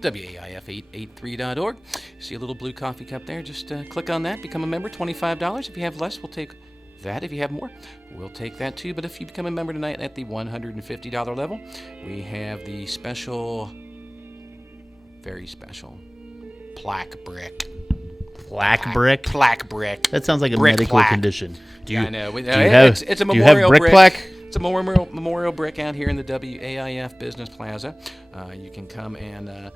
WAIF883.org. See a little blue coffee cup there. Just click on that. Become a member. $25. If you have less, we'll take that. If you have more, we'll take that too. But if you become a member tonight at the $150 level, we have the special, very special, plaque brick. Plaque brick? Plaque brick. That sounds like a brick medical plaque. condition. I know. It's a memorial do you have brick brick. plaque? It's a memorial brick out here in the WAIF Business Plaza. You can come and,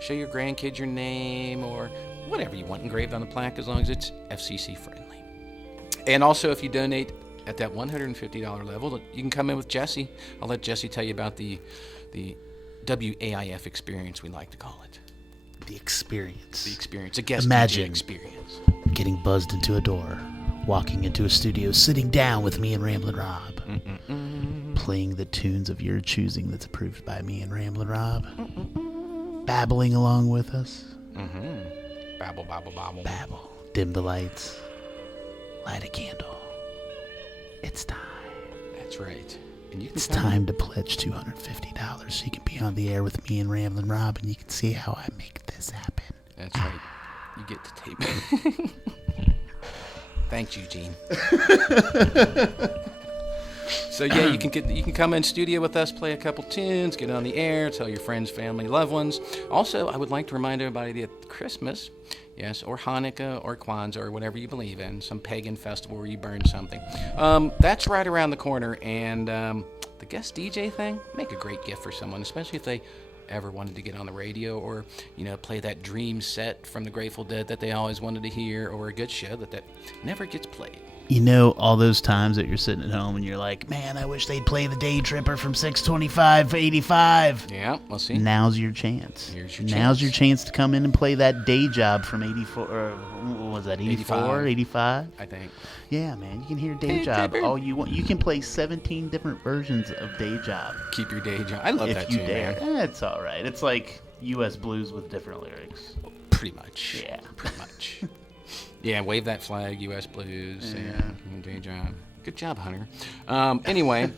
show your grandkids your name or whatever you want engraved on the plaque as long as it's FCC friendly. And also, if you donate at that $150 level, you can come in with Jesse. I'll let Jesse tell you about the WAIF experience, we like to call it. The experience. The experience. A guest Imagine DJ experience. Getting buzzed into a door, walking into a studio, sitting down with me and Ramblin' Rob, playing the tunes of your choosing that's approved by me and Ramblin' Rob, babbling along with us. Babble, babble, babble. Babble. Dim the lights. Light a candle. It's time. That's right. And it's time to pledge $250 so you can be on the air with me and Ramblin' Rob, and you can see how I make this happen. That's right. You get to tape. Thanks, Eugene. So yeah, you can come in studio with us, play a couple tunes, get on the air, tell your friends, family, loved ones. Also, I would like to remind everybody that Christmas, yes, or Hanukkah or Kwanzaa or whatever you believe in, some pagan festival where you burn something, that's right around the corner. And the guest DJ thing, make a great gift for someone, especially if they ever wanted to get on the radio or, play that dream set from the Grateful Dead that they always wanted to hear, or a good show that never gets played. All those times that you're sitting at home and you're like, man, I wish they'd play the Day Tripper from 625-85. Yeah, we'll see. Now's your chance. Now's your chance to come in and play that Day Job from 84, or what was that, 84, 85? I think. Yeah, man, you can hear Day Job all you want. You can play 17 different versions of Day Job. Keep your day job. I love that too, man. It's all right. It's like U.S. blues with different lyrics. Pretty much. Yeah. Pretty much. Yeah, wave that flag, U.S. Blues. Yeah. Day job. Good job, Hunter. Anyway,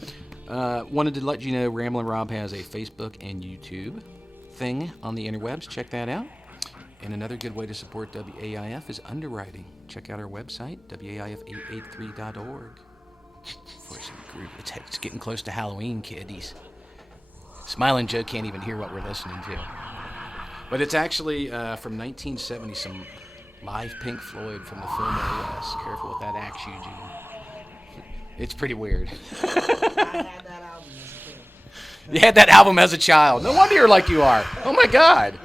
wanted to let you know Ramblin' Rob has a Facebook and YouTube thing on the interwebs. Check that out. And another good way to support WAIF is underwriting. Check out our website, WAIF883.org. It's getting close to Halloween, kiddies. Smiling Joe can't even hear what we're listening to. But it's actually from 1970, some live Pink Floyd from the Fillmore West. Careful with that axe, Eugene. It's pretty weird. You had that album as a child. No wonder you're like you are. Oh, my God.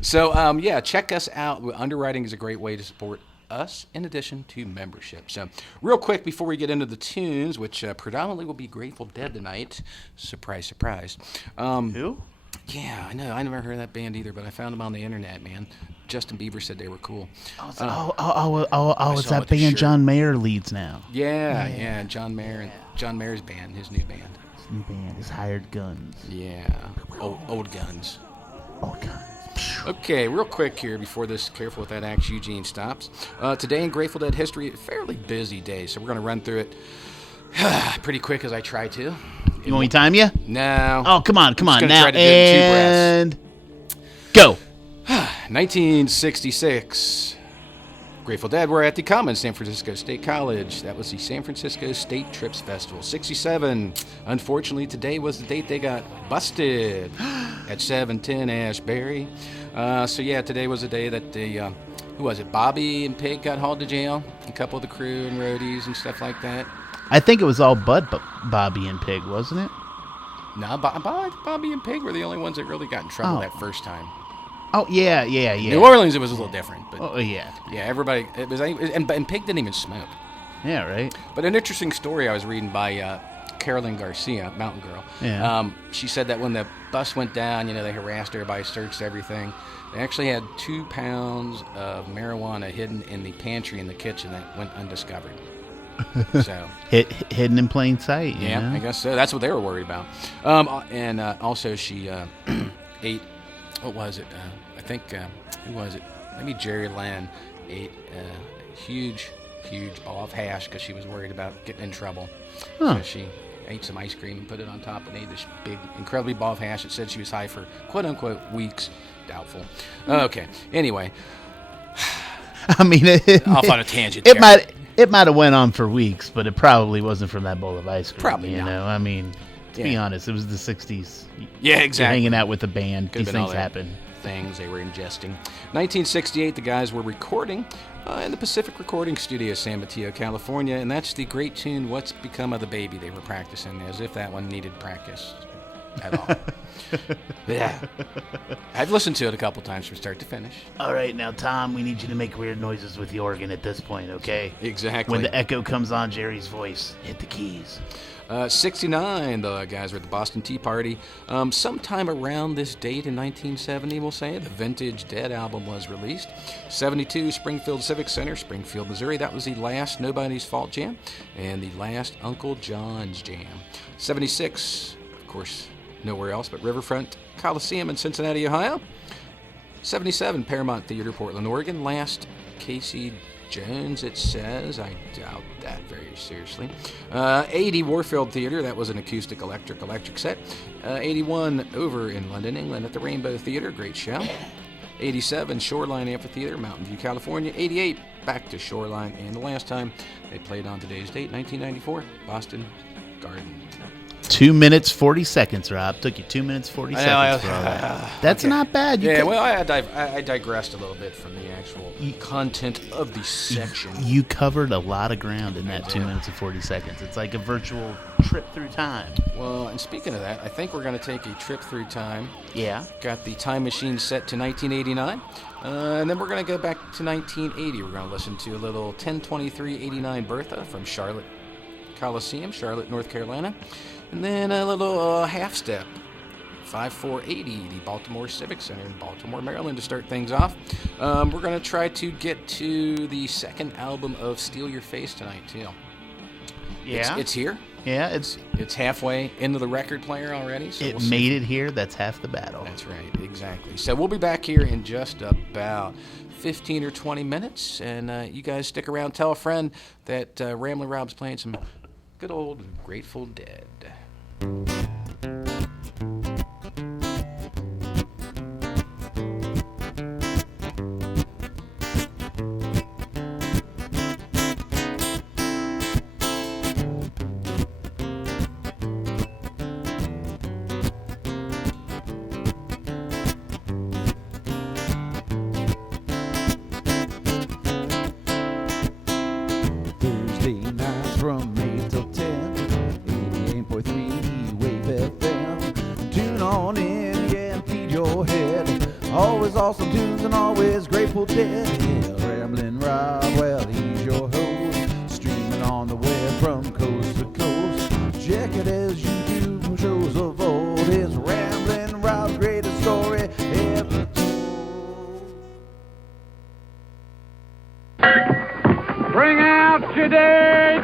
So, check us out. Underwriting is a great way to support us in addition to membership. So, real quick before we get into the tunes, which predominantly will be Grateful Dead tonight. Surprise, surprise. Who? Yeah, I know. I never heard of that band either, but I found them on the internet, man. Justin Bieber said they were cool. It's that band John Mayer leads now. Yeah, John Mayer, John Mayer's band, his new band. His new band is Hired Guns. Yeah, old guns. Old guns. Okay, real quick here before this, careful with that axe, Eugene stops. Today in Grateful Dead history, a fairly busy day, so we're going to run through it pretty quick as I try to. You want me to time you? No. Oh, come on now, and go. 1966. Grateful Dead were at the Commons, San Francisco State College. That was the San Francisco State Trips Festival. 67. Unfortunately, today was the date they got busted at 710 Ashbury. Today was the day that the, who was it, Bobby and Pig got hauled to jail. A couple of the crew and roadies and stuff like that. I think it was all but Bobby and Pig, wasn't it? No, Bobby and Pig were the only ones that really got in trouble that first time. Oh, yeah. New Orleans, it was a little different. But yeah. Yeah, everybody, it was, and Pig didn't even smoke. Yeah, right. But an interesting story I was reading by Carolyn Garcia, Mountain Girl. Yeah. She said that when the bus went down, they harassed everybody, searched everything. They actually had 2 pounds of marijuana hidden in the pantry in the kitchen that went undiscovered. So hidden in plain sight. Yeah, I guess so. That's what they were worried about. Also, she ate. What was it? I think who was it? Maybe Jerry Lynn ate a huge ball of hash because she was worried about getting in trouble. Huh. So ate some ice cream and put it on top and ate this big, incredibly ball of hash. It said she was high for quote-unquote weeks. Doubtful. Okay. Anyway. I mean, off on a tangent. It might have went on for weeks, but it probably wasn't from that bowl of ice cream. Probably you not. know. I mean, to be honest, it was the '60s. Yeah, exactly. You're hanging out with the band. These things happen. Things they were ingesting. 1968, the guys were recording in the Pacific Recording Studio, San Mateo, California, and that's the great tune "What's Become of the Baby" they were practicing, as if that one needed practice at all. Yeah, I've listened to it a couple times from start to finish. All right, now Tom, we need you to make weird noises with the organ at this point, okay? Exactly. When the echo comes on Jerry's voice, hit the keys. 69, the guys were at the Boston Tea Party. Sometime around this date in 1970, we'll say, the Vintage Dead album was released. 72, Springfield Civic Center, Springfield, Missouri. That was the last Nobody's Fault Jam and the last Uncle John's Jam. 76, of course, nowhere else but Riverfront Coliseum in Cincinnati, Ohio. 77, Paramount Theater, Portland, Oregon. Last Casey Jones, it says. I doubt that very seriously. 80, Warfield Theater. That was an acoustic electric set. 81, over in London, England at the Rainbow Theater. Great show. 87, Shoreline Amphitheater, Mountain View, California. 88, back to Shoreline. And the last time they played on today's date, 1994, Boston Garden. 2 minutes, 40 seconds, Rob. Took you 2 minutes, 40 seconds for all that. That's okay. Not bad. Well, I digressed a little bit from the actual content of the section. You covered a lot of ground in that 2 minutes and 40 seconds. It's like a virtual trip through time. Well, and speaking of that, I think we're going to take a trip through time. Yeah. Got the time machine set to 1989. And then we're going to go back to 1980. We're going to listen to a little 10/23/89 Bertha from Charlotte Coliseum, Charlotte, North Carolina. And then a little half step, 5/4/80, the Baltimore Civic Center in Baltimore, Maryland, to start things off. We're going to try to get to the second album of Steal Your Face tonight, too. Yeah. It's here. Yeah, it's halfway into the record player already. So it made it here. That's half the battle. That's right, exactly. So we'll be back here in just about 15 or 20 minutes. And you guys stick around. Tell a friend that Ramblin' Rob's playing some good old Grateful Dead. Thursday nights from 8 till 10, 88.3 Wave FM. Tune on in, yeah, and feed your head. Always awesome tunes and always Grateful Dead. Yeah, Ramblin' Rob, well, he's your host. Streaming on the web from coast to coast. Check it as you do from shows of old. It's Ramblin' Rob's greatest story ever told. Bring out today.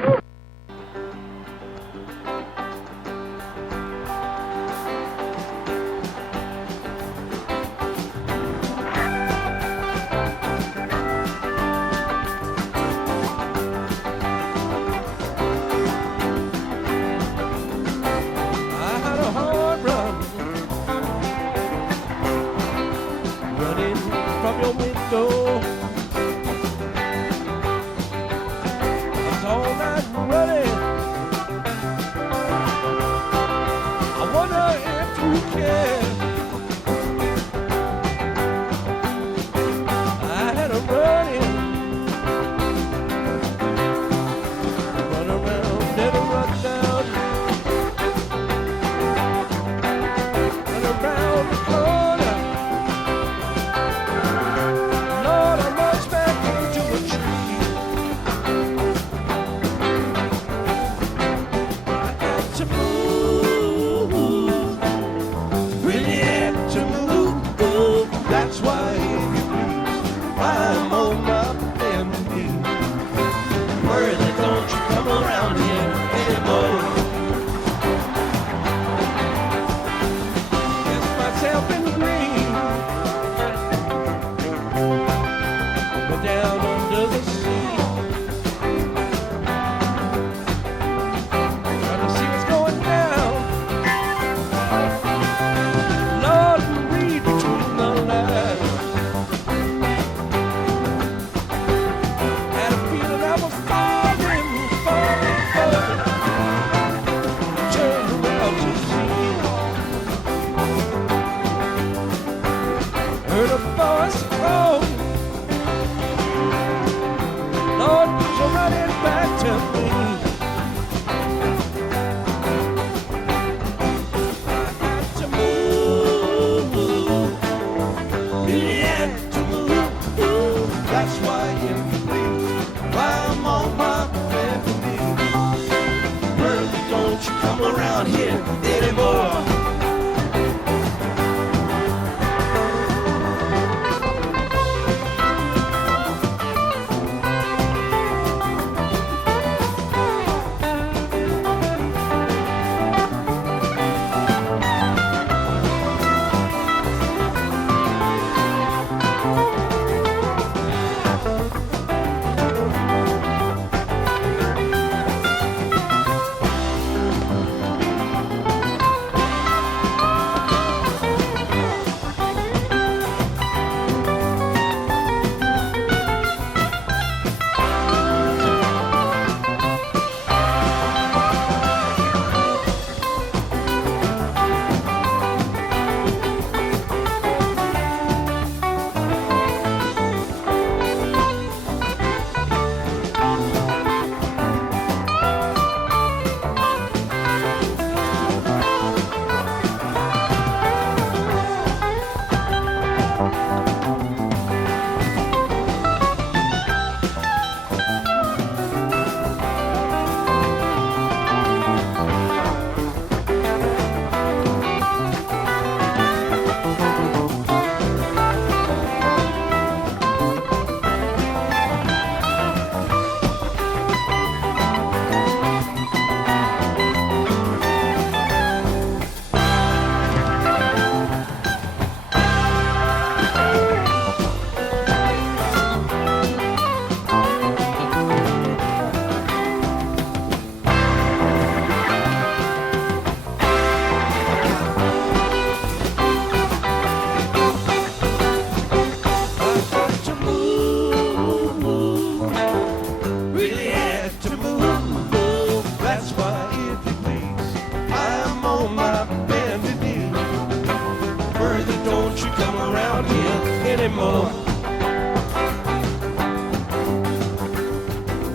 Further, don't you come around here anymore.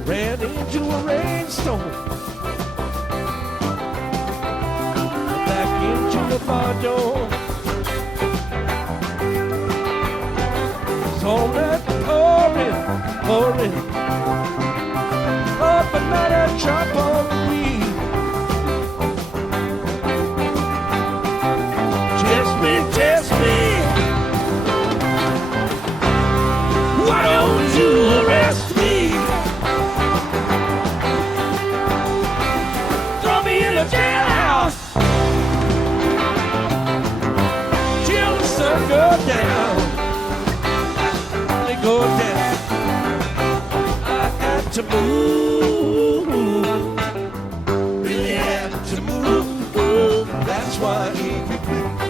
Ran into a rainstorm, back into the bar door. All that pouring, pouring, oh, but not a drop on me. Test me, why don't you arrest me? Throw me in a jailhouse till the sun goes down. Go down. I had to move, really had to move. That's why if you please,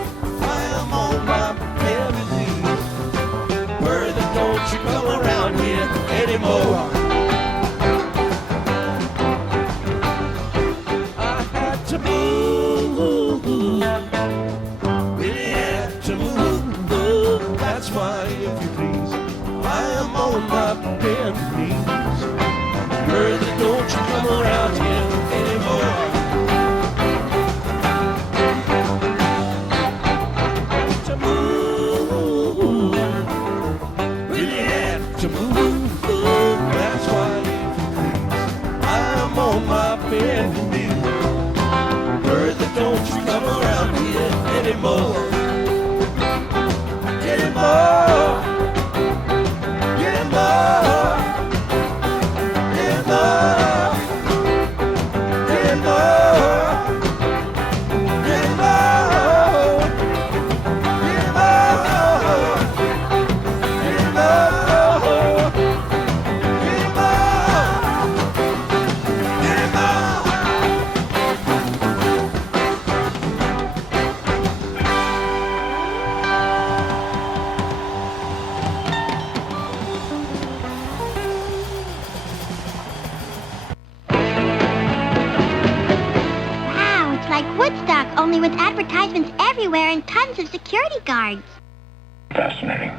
I am on my very knees. Further, don't you come around here anymore. I had to move, really had to move. That's why if you please, I am on my bend knees. Further, don't you come around here anymore. To move, really have to move. That's why, if you please, I am on my bend knees. Further, don't you come around here anymore. Anymore. Only with advertisements everywhere and tons of security guards. Fascinating.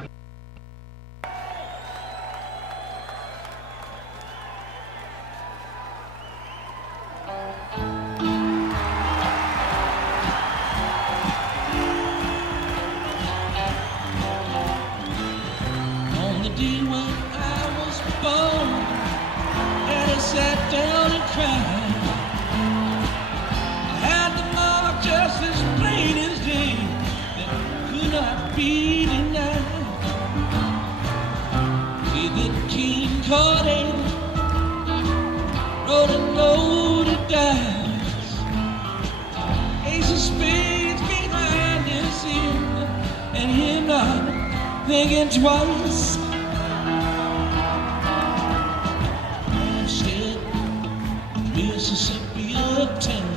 On the day when I was born, and I sat down and cried. Just as plain as day, that could not be denied. See the king caught in, rolling loaded dice, ace of spades behind his ear, and him not thinking twice. Instead, Mississippi uptown.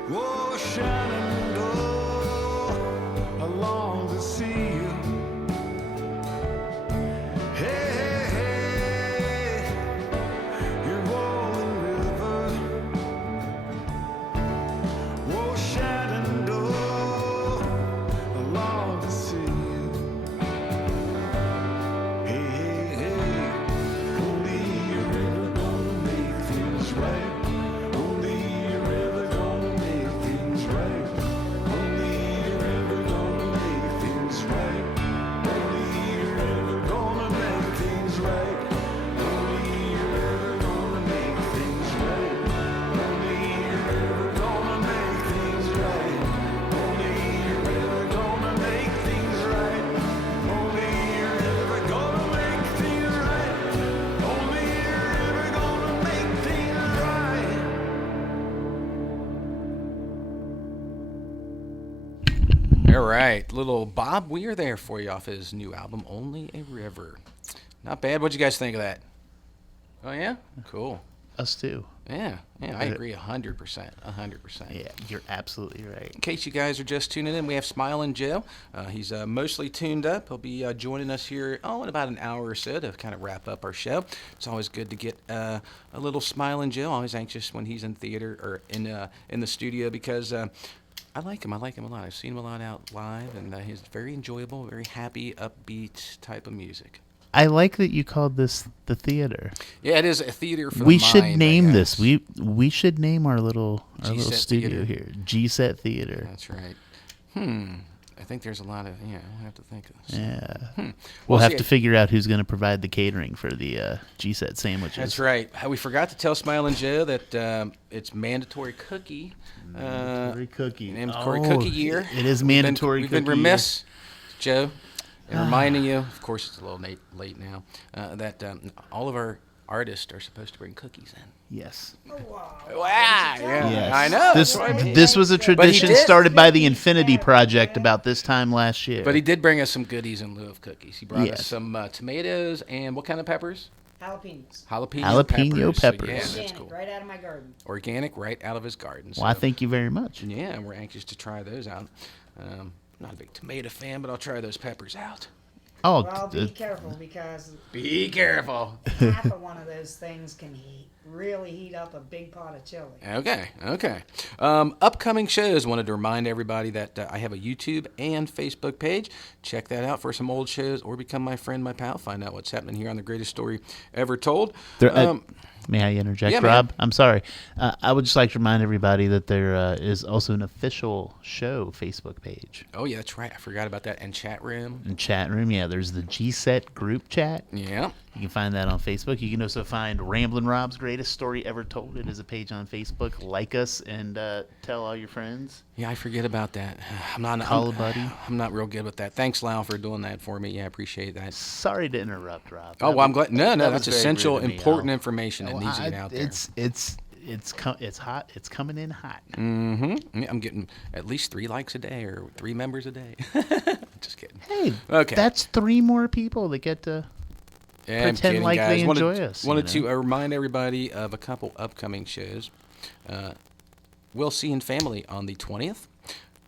Oh, Shenandoah, I long to see you. Hey, hey, hey, you're rolling river. Oh, Shenandoah, I long to see you. Hey, hey, hey, only a river gonna make things right. Only a river gonna make things right. Only a river gonna make things right. Only a river gonna make things right. Only a river gonna make things right. Only a river gonna make things right. Only a river gonna make things right. Only a river gonna make things right. Only a river gonna make things right. All right, little Bob Weir there for you off his new album, Only a River. Not bad. What'd you guys think of that? Oh, yeah? Cool. Us too. Yeah, I agree 100%. 100%. Yeah, you're absolutely right. In case you guys are just tuning in, we have Smilin' Joe. He's mostly tuned up. He'll be joining us here, in about an hour or so to kind of wrap up our show. It's always good to get a little Smilin' Joe. Always anxious when he's in theater or in the studio because I like him. I like him a lot. I've seen him a lot out live, and he's very enjoyable, very happy, upbeat type of music. I like that you called this the theater. Yeah, it is a theater for the We mind, should I name this. guess. We should name our little G-Set studio Theater. here. G-Set Theater. That's right. I think there's a lot of, we'll have to think of this. Yeah. We'll We'll have see. to figure out who's going to provide the catering for the G-Set sandwiches. That's right. We forgot to tell Smilin' Joe that it's mandatory cookie. Mandatory cookie. Mandatory cookie year. It is mandatory We've been cookie remiss, Joe, in reminding you, of course it's a little late now, that all of our artists are supposed to bring cookies in. Yes. Wow. Yeah. Yes. I know. This that's what I mean. this was a tradition did. started by the Infinity Project about this time last year. But he did bring us some goodies in lieu of cookies. He brought Yes. us some tomatoes and what kind of peppers? Jalapenos. Jalapeno peppers. So, yeah, that's Organic, cool. right out of my garden. Organic, right out of his garden. Well, I So, thank you very much. yeah, we're anxious to try those out. Not a big tomato fan, but I'll try those peppers out. Oh, Well, be careful because Be careful. half of one of those things can really heat up a big pot of chili. Okay. Upcoming shows. Wanted to remind everybody that I have a YouTube and Facebook page. Check that out for some old shows or become my friend, my pal. Find out what's happening here on The Greatest Story Ever Told. may I interject, yeah, man. Rob? I'm sorry. I would just like to remind everybody that there is also an official show Facebook page Oh, yeah, that's right. I forgot about that. And chat room. and chat room. Yeah, there's the G-Set group chat. Yeah. You can find that on Facebook. You can also find Ramblin' Rob's Greatest Story Ever Told. It is a page on Facebook. Like us and tell all your friends. Yeah, I forget about that. Call a buddy. I'm not real good with that. Thanks, Lau, for doing that for me. Yeah, I appreciate that. Sorry to interrupt, Rob. Oh, well, I'm glad. No, that that's was very essential, rude of me. important information that Oh, needs to get out there. It's hot. It's coming in hot. Mm-hmm. I'm getting at least 3 likes a day or 3 members a day. Just kidding. Hey, Okay. that's 3 more people that get to Yeah, I'm pretend kidding, like guys. they Wanted- enjoy us, Wanted you to remind everybody of a couple upcoming shows. We'll See in Family on the 20th.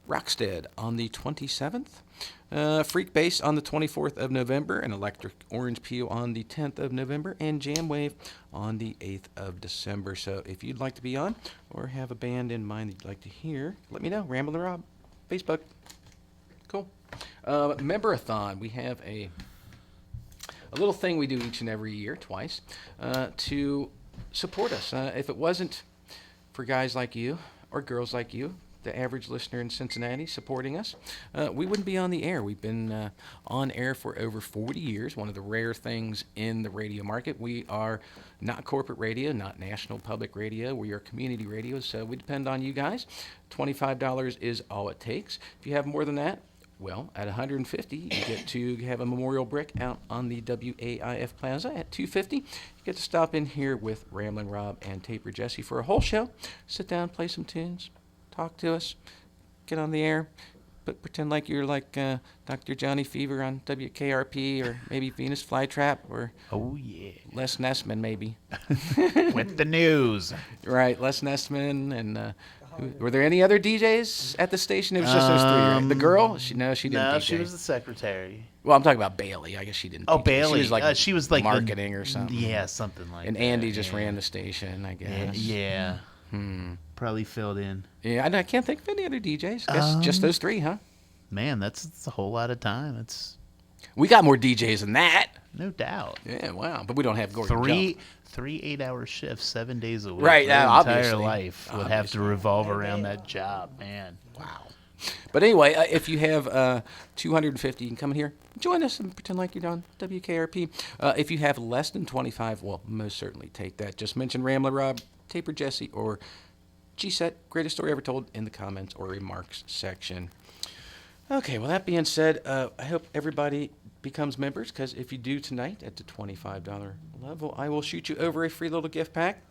Rockstead on the 27th. Freak Bass on the 24th of November. And Electric Orange Peel on the 10th of November. And Jamwave on the 8th of December. So if you'd like to be on or have a band in mind that you'd like to hear, let me know. Ramblin' Rob, Facebook. Cool. Member-a-thon. We have a little thing we do each and every year, twice, to support us. If it wasn't for guys like you or girls like you, the average listener in Cincinnati supporting us, we wouldn't be on the air. We've been on air for over 40 years, one of the rare things in the radio market. We are not corporate radio, not national public radio. We are community radio, so we depend on you guys. $25 is all it takes. If you have more than that, well, at $150, you get to have a memorial brick out on the WAIF Plaza. At $250, you get to stop in here with Ramblin' Rob and Taper Jesse for a whole show. Sit down, play some tunes, talk to us, get on the air, but pretend like you're like Dr. Johnny Fever on WKRP or maybe Venus Flytrap or Oh, yeah. Les Nessman maybe. With the news. Right, Les Nessman and Were there any other DJs at the station? It was just those three, right? The girl? She didn't No, DJ. she was the secretary. Well, I'm talking about Bailey. I guess she didn't. Oh, DJ. Bailey. She was like marketing the, or something. Yeah, something like and that. And Andy just ran the station, I guess. Yeah. Probably filled in. Yeah, I can't think of any other DJs. Guess just those three, huh? Man, that's a whole lot of time. We got more DJs than that. No doubt. Yeah, wow. But we don't have Gordon Three Jump. 8-hour shifts, 7 days a week. Right, Their obviously. entire life would have to revolve around that job, man. Wow. But anyway, if you have 250, you can come in here, join us, and pretend like you're on WKRP. If you have less than 25, well, most certainly take that. Just mention Ramblin' Rob, Taper Jesse, or G-Set, greatest story ever told, in the comments or remarks section. Okay, well, that being said, I hope everybody becomes members, because if you do tonight at the $25 level, I will shoot you over a free little gift pack.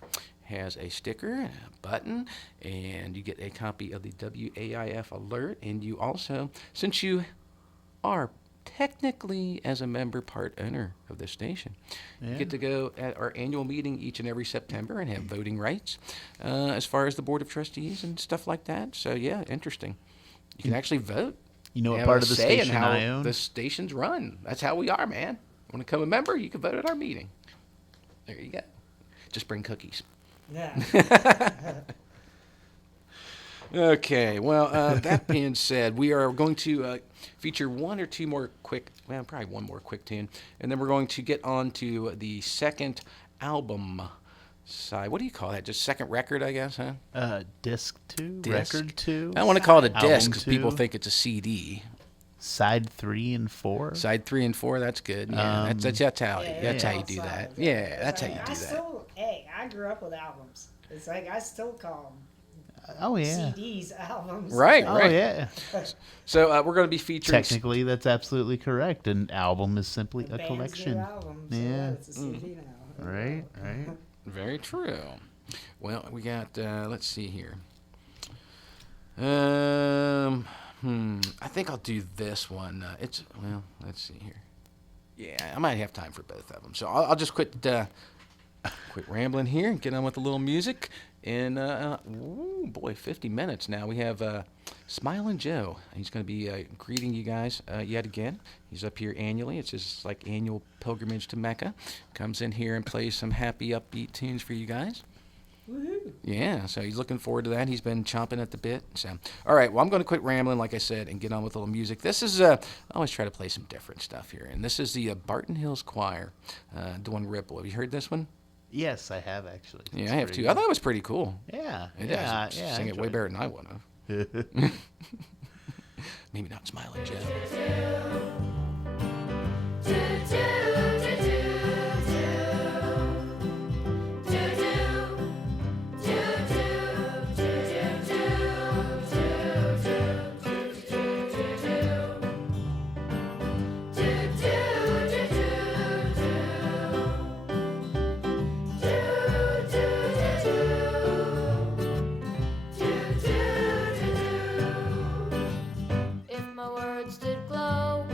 Has a sticker and a button, and you get a copy of the WAIF alert, and you also, since you are technically as a member part owner of the station, you get to go at our annual meeting each and every September and have voting rights as far as the board of trustees and stuff like that. So yeah, interesting. You can actually vote. You know what part of the station how I own? The station's run. That's how we are, man. Want to become a member? You can vote at our meeting. There you go. Just bring cookies. Yeah. Okay, well, that being said, we are going to feature one or two more probably one more quick tune, and then we're going to get on to the second album side. What do you call that? Just second record, I guess, huh? Disc 2? Disc. Record 2? I don't want to call it a disc Album because people 2? think it's a CD. Side 3 and 4? Side 3 and 4, that's good. Yeah, that's how you do that. Yeah, that's how you do that. I grew up with albums. It's like I still call them Oh, yeah. CDs, albums. Right, Oh, right. yeah. So we're going to be featuring... Technically, that's absolutely correct. An album is simply a Bands collection. do albums, so Yeah. it's a CD now. Right, right. Very true. Well, we got, let's see here. I think I'll do this one. Let's see here. Yeah, I might have time for both of them. So I'll just quit rambling here and get on with a little music. And, 50 minutes now. We have Smilin' Joe. He's going to be greeting you guys yet again. He's up here annually. It's his annual pilgrimage to Mecca. Comes in here and plays some happy, upbeat tunes for you guys. Woohoo. Yeah, so he's looking forward to that. He's been chomping at the bit. So, all right, well, I'm going to quit rambling, like I said, and get on with a little music. This is, I always try to play some different stuff here. And this is the Barton Hills Choir doing Ripple. Have you heard this one? Yes, I have, actually. Yeah, I have too. I thought it was pretty cool. Yeah. Yeah, sing it way better than I would have. Maybe not Smiling Joe. If my words did glow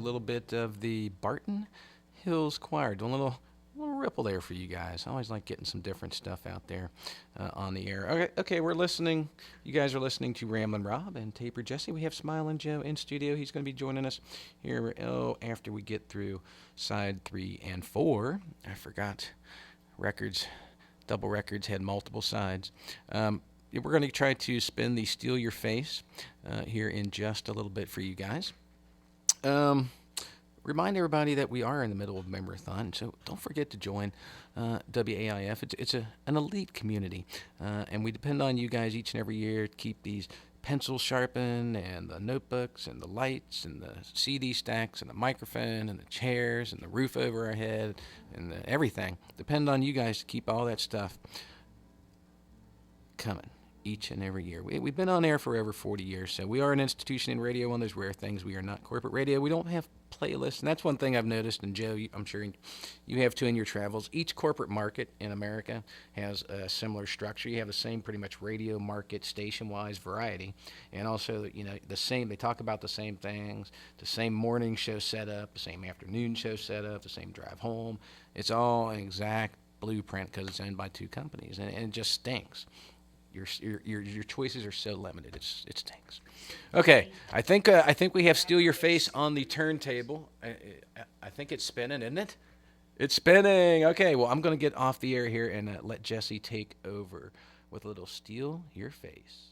little bit of the Barton Hills Choir. Doing a little ripple there for you guys. I always like getting some different stuff out there on the air. Okay, we're listening. You guys are listening to Ramblin' Rob and Taper Jesse. We have Smilin' Joe in studio. He's going to be joining us here after we get through side 3 and 4. I forgot records. Double records had multiple sides. We're going to try to spin the Steal Your Face here in just a little bit for you guys. Remind everybody that we are in the middle of a member-a-thon, so don't forget to join WAIF. It's an elite community, and we depend on you guys each and every year to keep these pencils sharpened, and the notebooks, and the lights, and the CD stacks, and the microphone, and the chairs, and the roof over our head, and everything. Depend on you guys to keep all that stuff coming each and every year. We've been on air for over 40 years, so we are an institution in radio, one of those rare things. We are not corporate radio. We don't have playlists, and that's one thing I've noticed, and Joe, I'm sure you have too in your travels. Each corporate market in America has a similar structure. You have the same pretty much radio market, station-wise variety, and also, the same, they talk about the same things, the same morning show setup, the same afternoon show setup, the same drive home. It's all an exact blueprint because it's owned by two companies, and it just stinks. Your choices are so limited. It stinks. Okay, I think we have Steal Your Face on the turntable. I think it's spinning, isn't it? It's spinning. Okay, well, I'm going to get off the air here and let Jesse take over with a little Steal Your Face.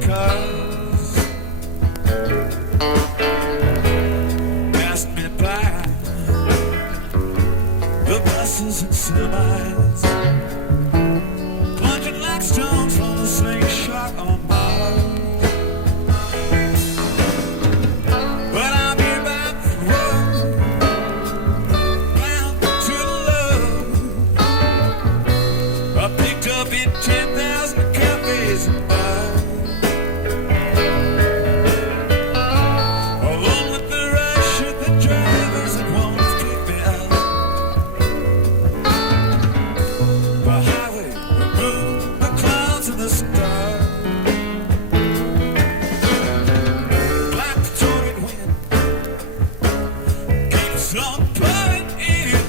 cars passed me by, the buses and semis plunging like stones from the slingshot on Mars. But I'm here by the road, bound to the love I picked up in 10,000 cafes and bars. Along with the rush of the drivers that won't pick me up, the highway, the moon, the clouds and the stars. Black torrid wind keeps on blowing in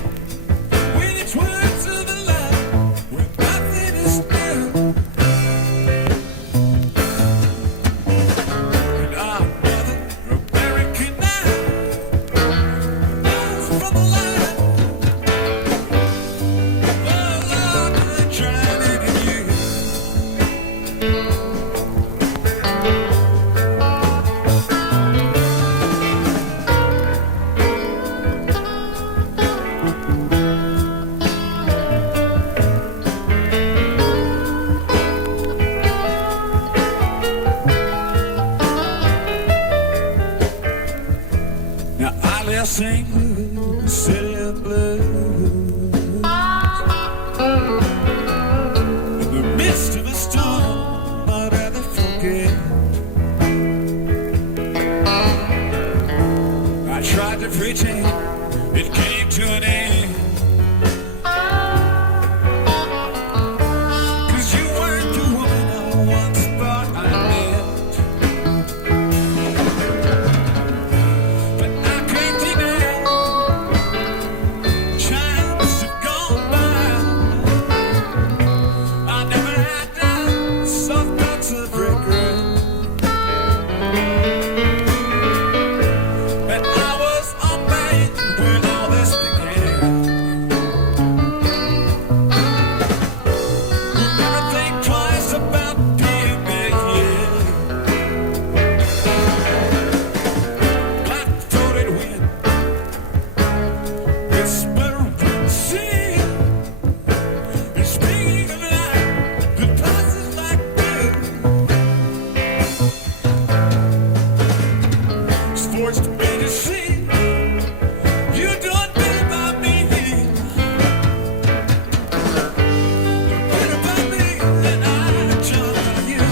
with its words of the light when nothing is still. And our mother American now knows from the light. Oh Lord, I'm drowning in you. Now I left St. Louis, city of blues, in the midst of a storm I'd rather forget. I tried to pretend it came to an end, 'cause you weren't the woman I once thought I met. But I can't deny times have gone by. I never had soft thoughts of regret. And I was unmade when all this began. Will never think twice about being back here. Black-throated wind, whispering sin, and speaking of life that passes like death. It's forced me to see you don't better about me, better about me than I judge about you.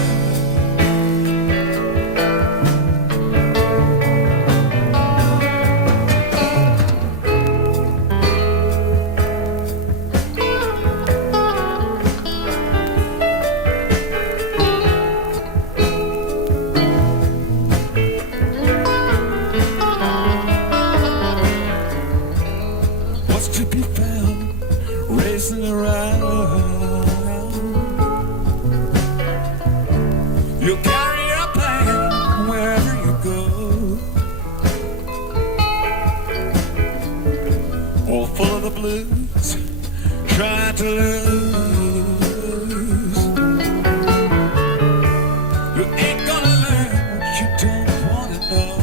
What's to be found racing around? You'll carry your plan wherever you go. All full of the blues, trying to lose. You ain't gonna learn what you don't wanna know.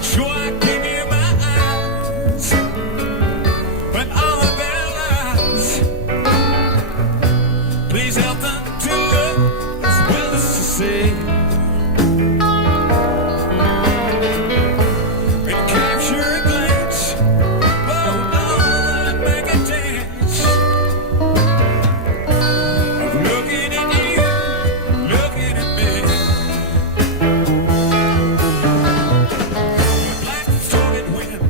So I give you my eyes and all of their lies. Please help them to look as well as to see, and capture a glance. Oh Lord, and make a dance of looking at you, looking at me. Black-throated wind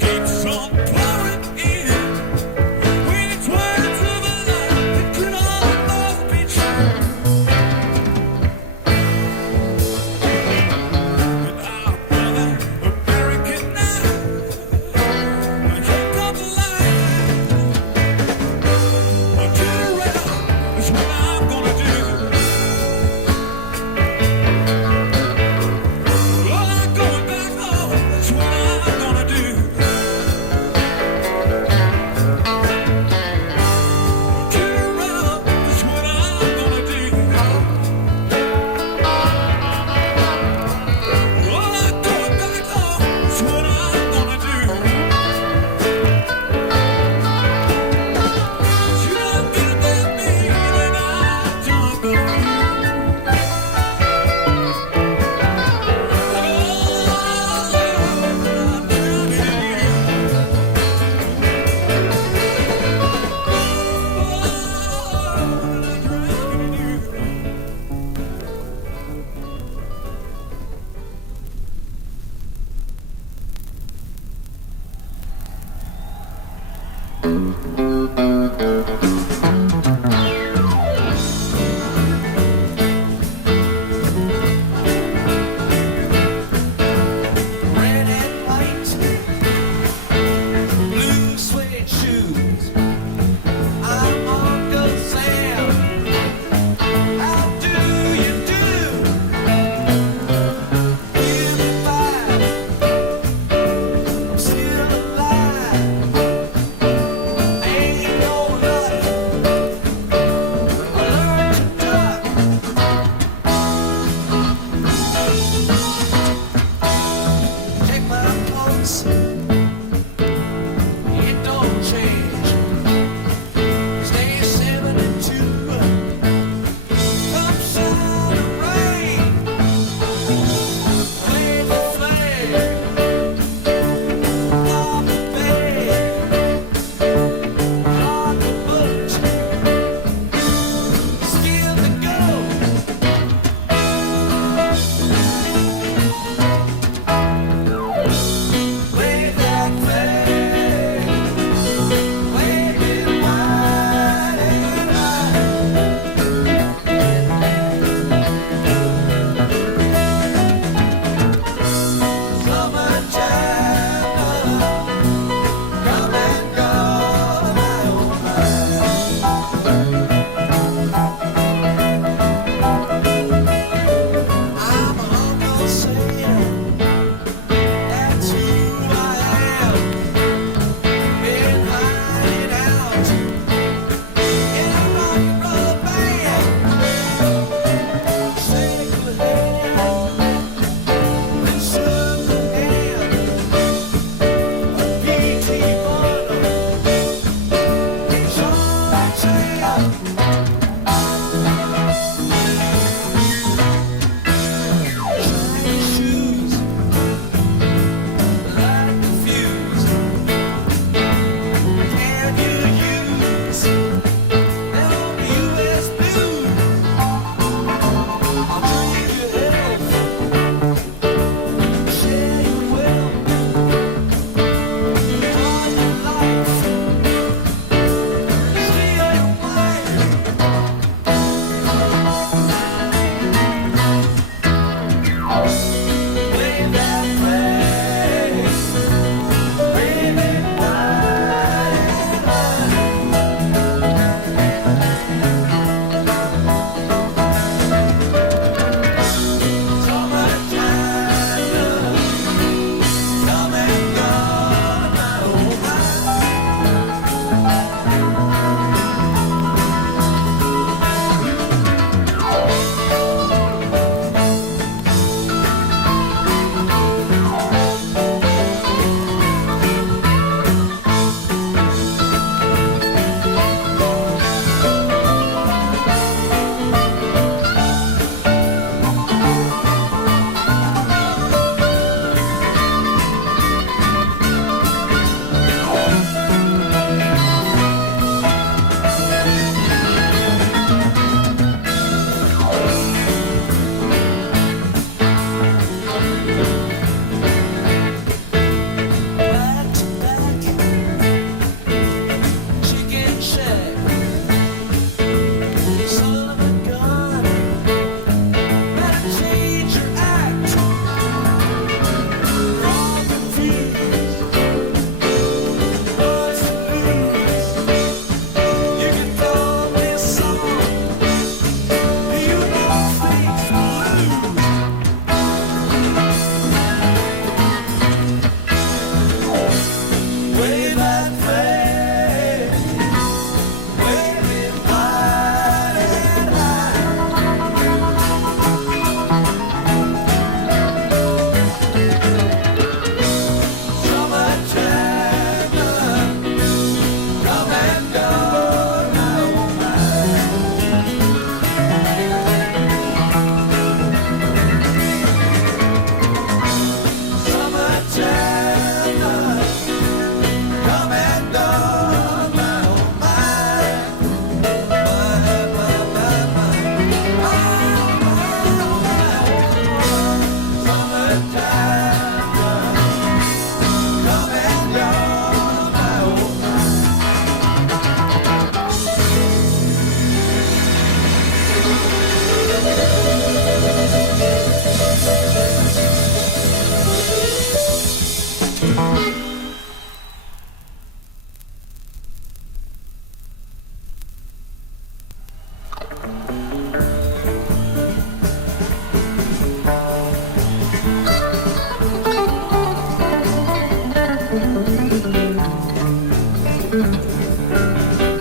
keeps on blowing in with its words of a light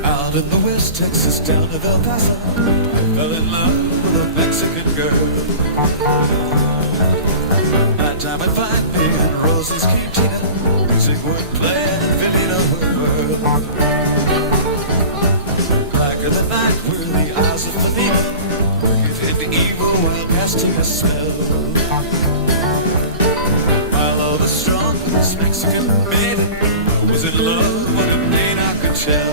Out in the West Texas town of El Paso, I fell in love with a Mexican girl. Nighttime would find me in Rosie's cantina, music would play and Felina would whirl. Blacker than night were the eyes of Felina, wicked and evil while casting a spell. My love is strong, this Mexican maiden, I was in love, what a pain I could tell.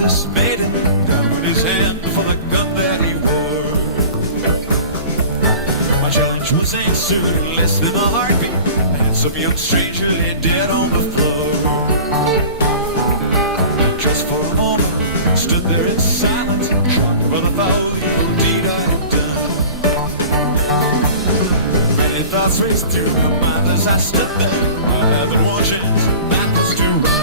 This maiden down with his hand for the gun that he wore. My challenge was answered in less than a heartbeat, and some young stranger lay dead on the floor. Just for a moment, I stood there in silence, shocked by the foul evil deed I had done. Many thoughts raced through my mind as I stood there. I had but one chance, that was to run.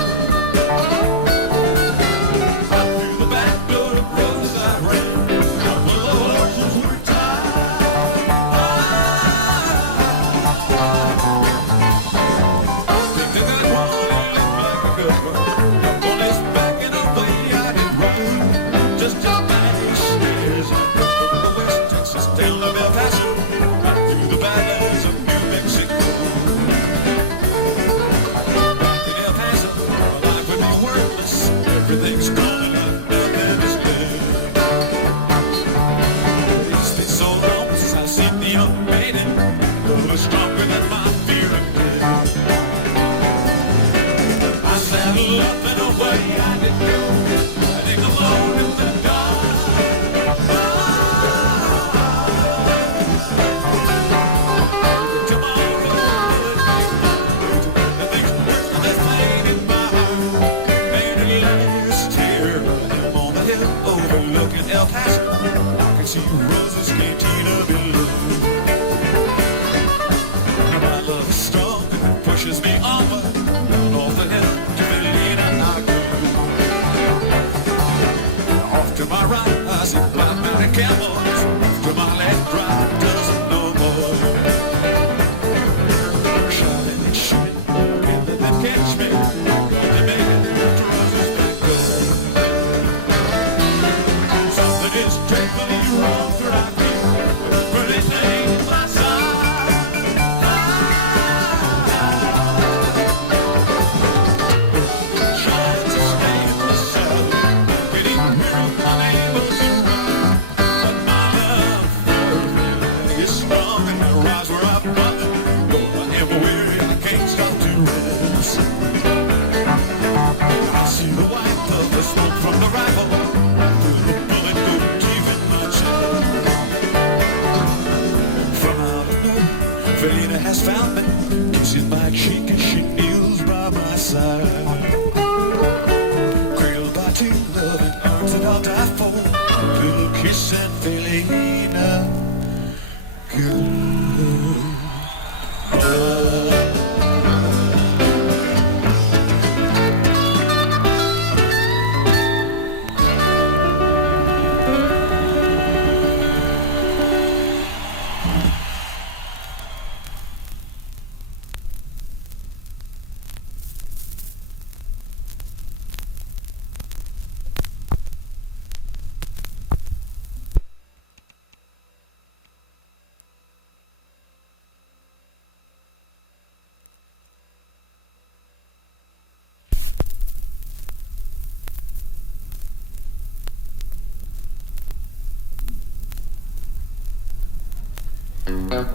When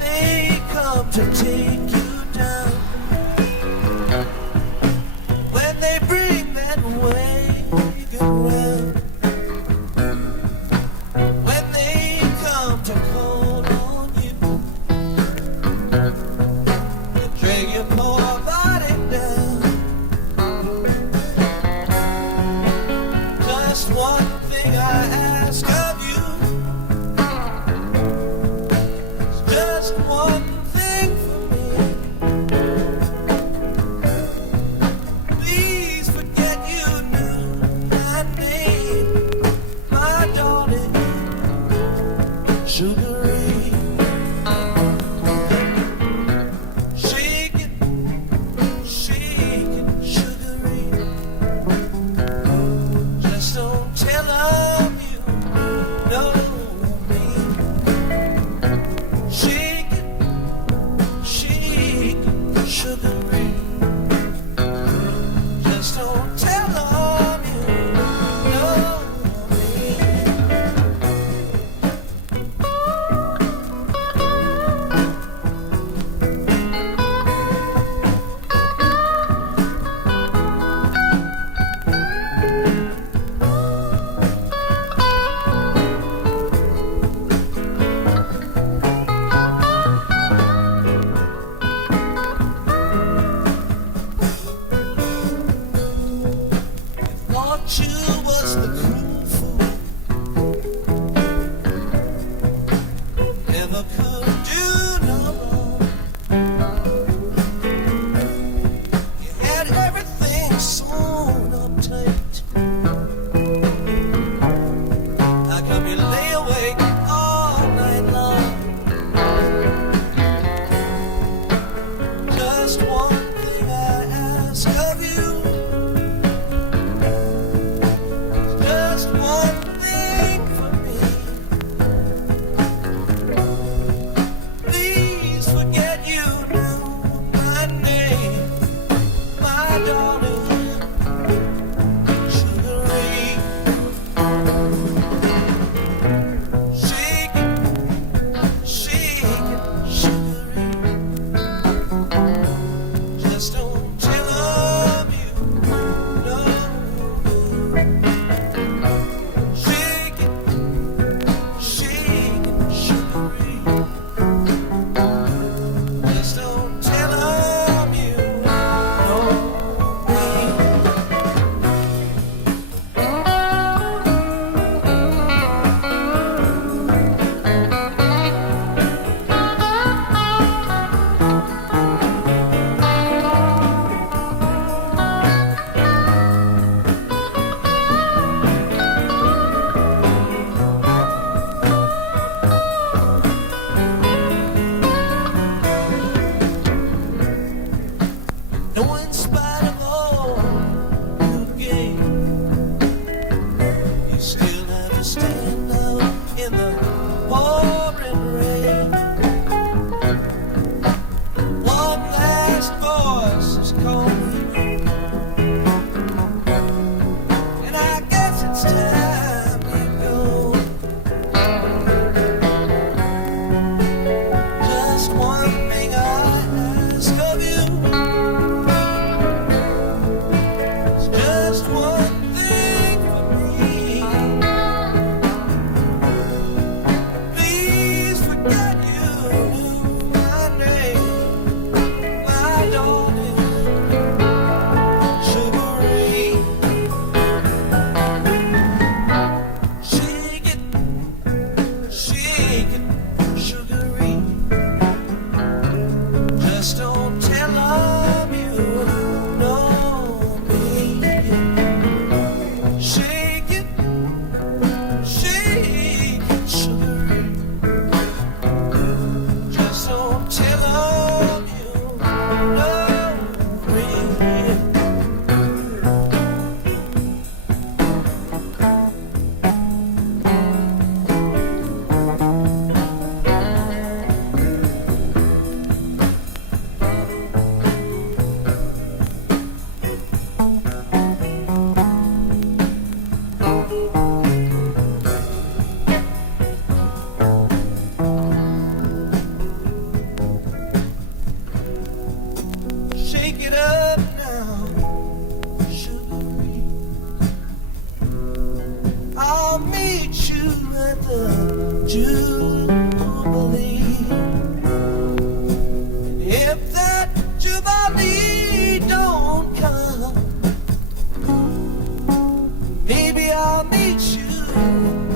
they come to take you down, when they bring that wagon round, when they come to call on you, they drag your poor body down. Just one thing I ask of you, just one thing for me. Please forget you knew my name, my darling, Sugaree. Shake it, Sugaree. Just don't tell them you know me. Shake it, Sugaree. Just don't tell them you know me. Thought you was the cool fool, never could do no wrong. You had everything sewn up tight. How come you lay awake all night long? Just one thing I ask of you. Just one thing for me. Please forget you knew my name, my darling, Sugaree. Shake it, Sugaree. Just don't tell 'em you know me. Shake it, Sugaree. Just don't tell 'em you know me. No, in spite of all you gain, you still have to stand out in the pouring rain. One last voice is calling you, and I guess it's time you go. Just one thing I ask of you. Just one thing for me. I'll meet you at the Jubilee. And if that Jubilee don't come, maybe I'll meet you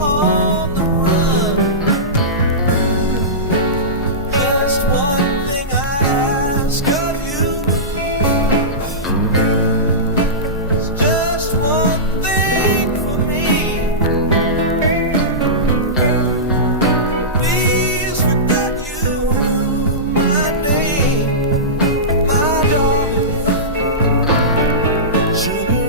on the run. Just one thing I ask of you, it's just one thing for me. Please forget you, my name, my darling, sugar.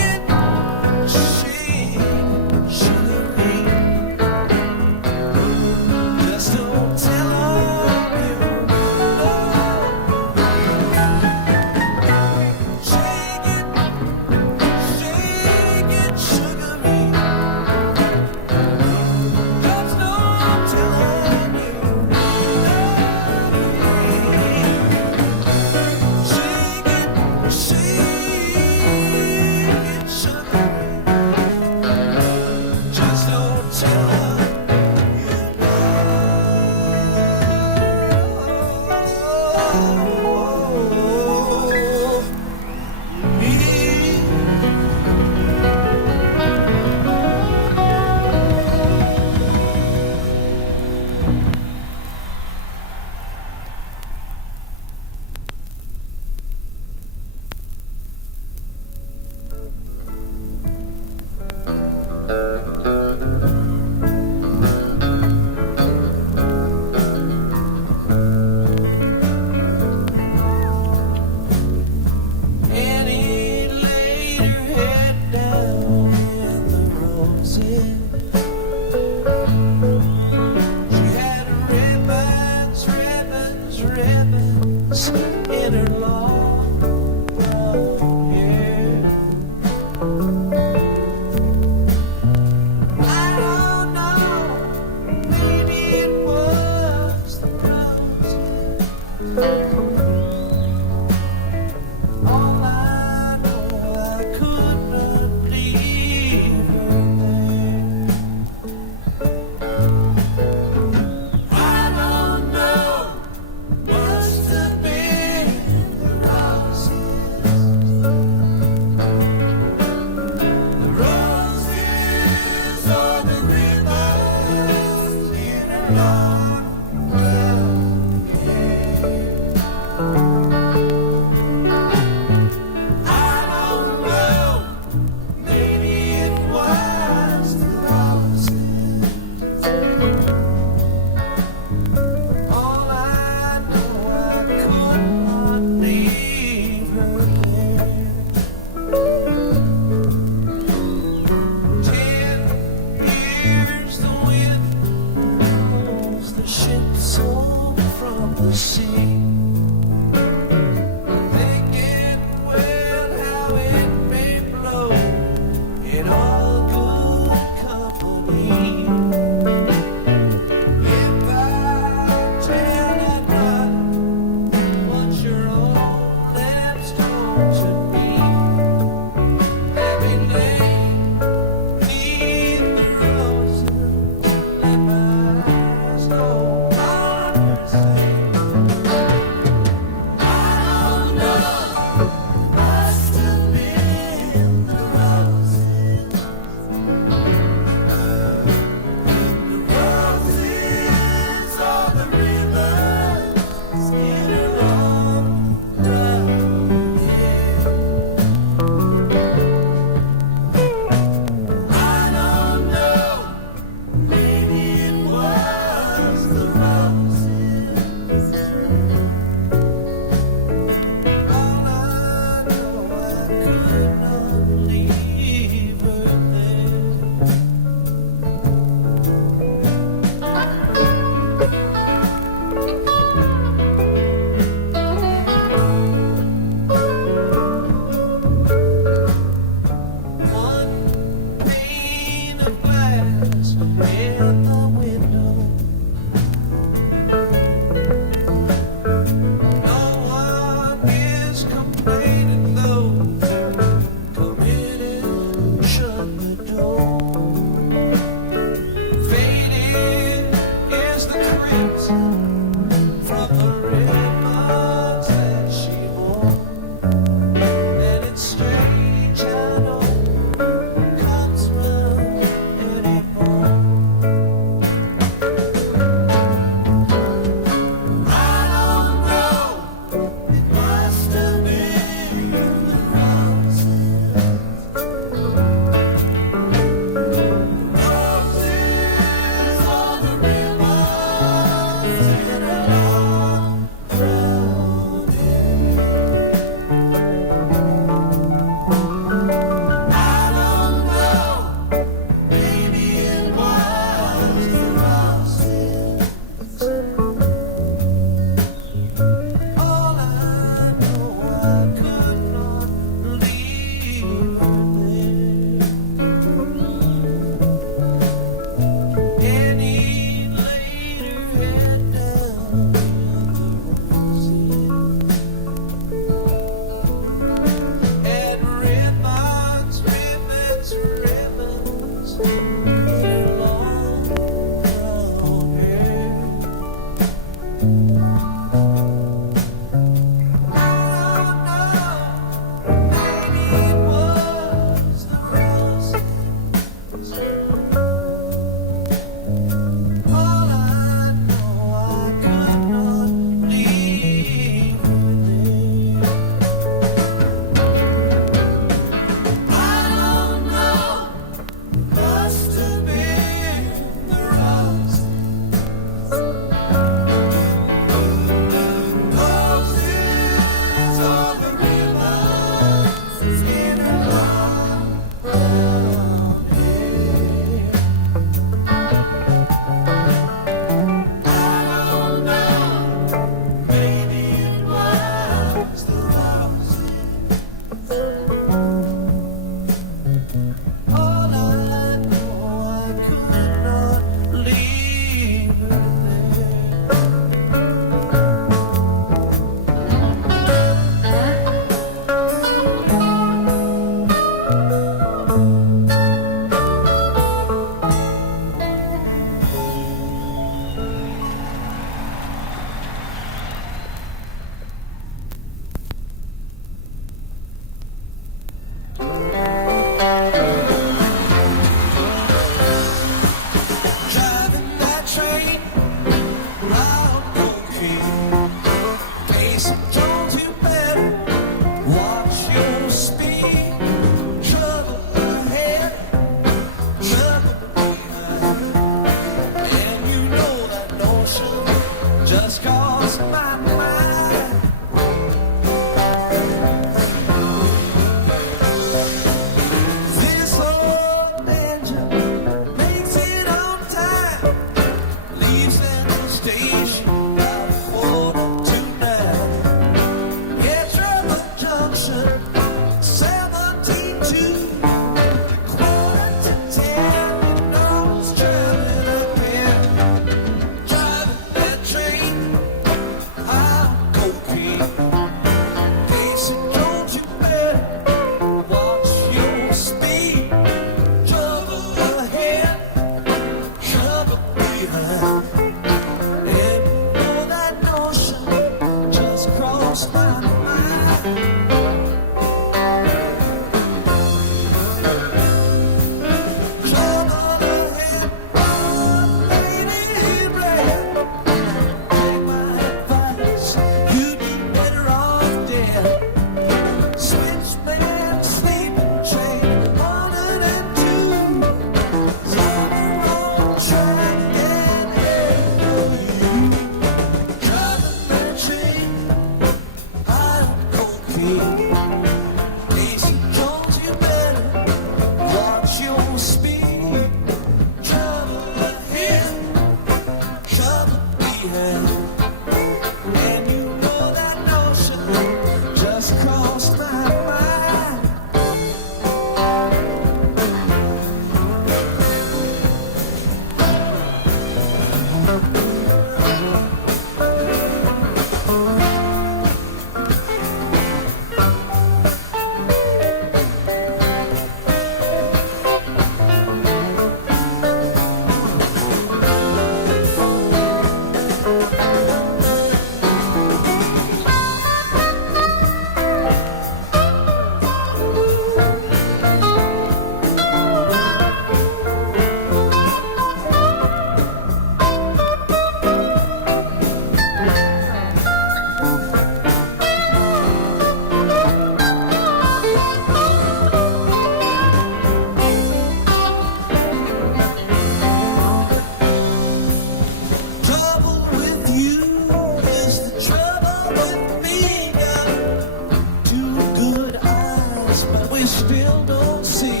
still don't see.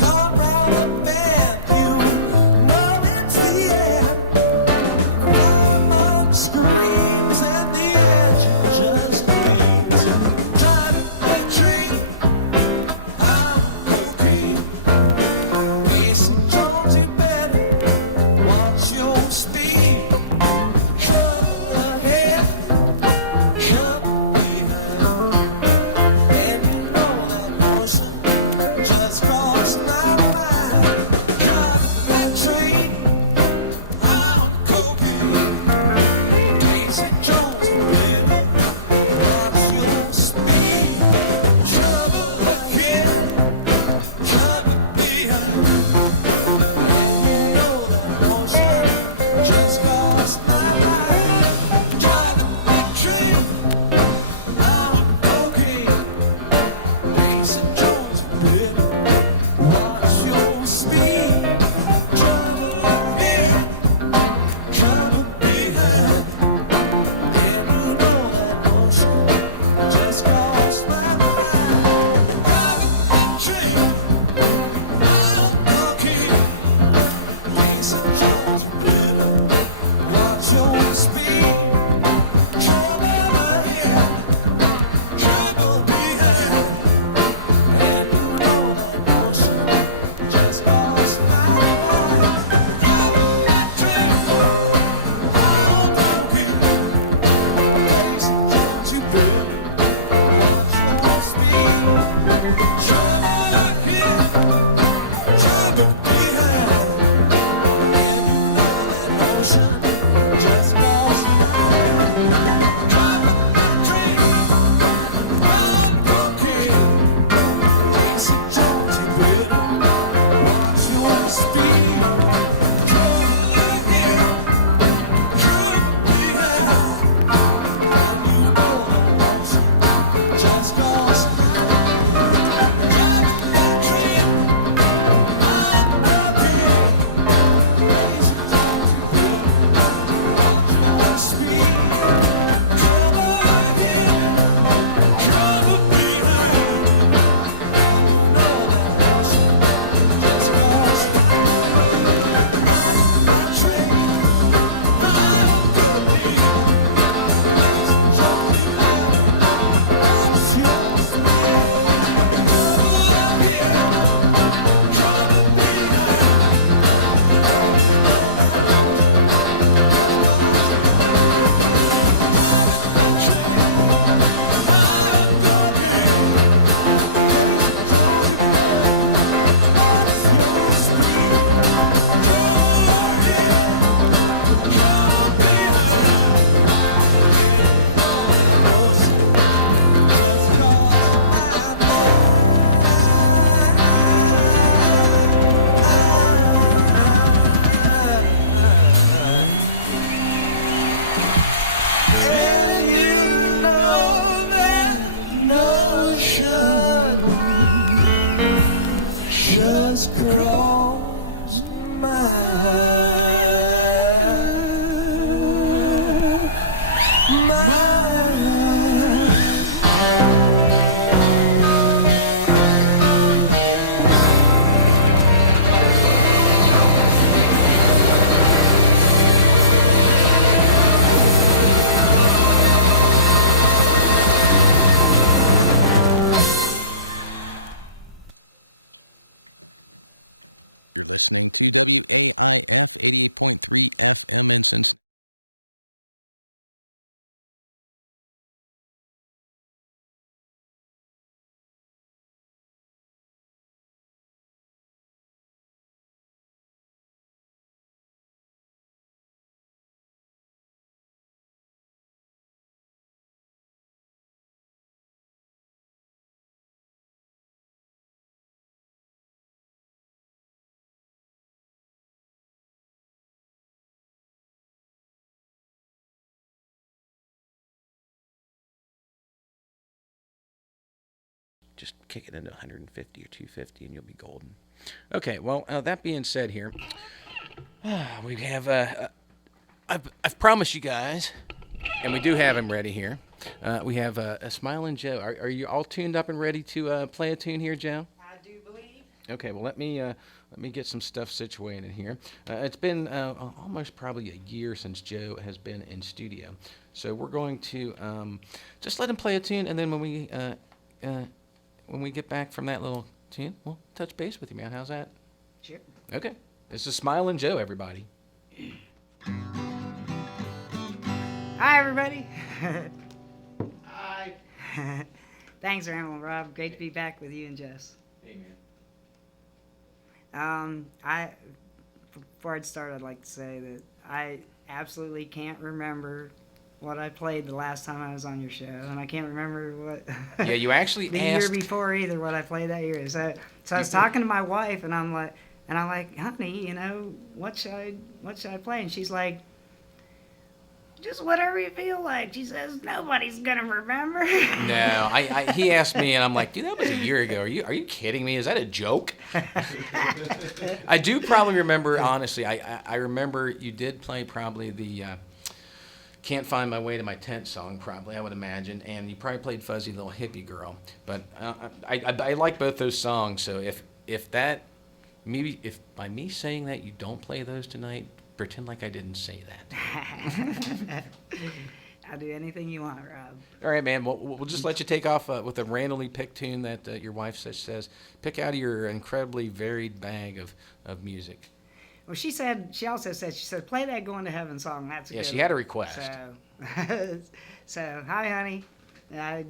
Caught right up at you, know it's the end. Crime on screams at the edge, you just leaves. Trying to retreat, I'm okay. Mason Jones, you better watch your speed. Trouble ahead, trouble behind. And you know that notion just crossed my mind. Concentrate on cocaine. Casey Jones, baby, watch your speed. Trouble ahead, trouble behind. And you know that notion just crossed my mind. Concentrate on cocaine. Casey Jones, baby, watch your speed. Trouble ahead, trouble behind. And you know that notion just crossed my mind. Concentrate on cocaine. Casey Jones, baby, watch your speed. Trouble ahead, trouble behind. And you know that notion just crossed my mind. Concentrate on cocaine. Casey Jones, you better watch your speed. Trouble ahead, trouble behind. And you know that notion just crossed my mind. Concentrate on cocaine. Casey Jones, you better watch your speed. Trouble ahead, trouble behind. And you know that notion just crossed my mind. Concentrate on cocaine. Casey Jones, you better watch your speed. Trouble ahead, trouble behind. And you know that notion just crossed my mind. Concentrate on cocaine. Casey Jones, you better watch your speed. Trouble ahead, trouble behind. And you know that notion just crossed my Just kick it into 150 or 250 and you'll be golden. Okay, well, that being said here, we have, I've promised you guys, and we do have him ready here. We have a Smiling Joe. Are you all tuned up and ready to play a tune here, Joe? I do believe. Okay, well let me get some stuff situated here. It's been almost probably a year since Joe has been in studio, so we're going to just let him play a tune, and then when we get back from that little tune, we'll touch base with you, man. How's that? Sure. Okay, this is Smiling Joe, everybody. Hi, everybody. Hi. Thanks, Ramblin' Rob. Great to be back with you and Jess. Hey, Before I'd start, I'd like to say that I absolutely can't remember what I played the last time I was on your show, and I can't remember what. Yeah, you actually the asked. year before either what I played that year. So I was talking to my wife, and I'm like, honey, you know, what should I play? And she's like, just whatever you feel like. She says nobody's gonna remember. No, he asked me, and I'm like, dude, that was a year ago. Are you kidding me? Is that a joke? I do probably remember, honestly. I remember you did play probably the "Can't Find My Way to My Tent" song, probably I would imagine, and you probably played "Fuzzy Little Hippie Girl." But I like both those songs. So if by me saying that you don't play those tonight, pretend like I didn't say that. I'll do anything you want, Rob. All right, man. We'll just let you take off with a randomly picked tune that your wife says. Pick out of your incredibly varied bag of music. Well, she also said, play that Going to Heaven song. That's a Yeah, good she had a one." request. So, hi, honey. I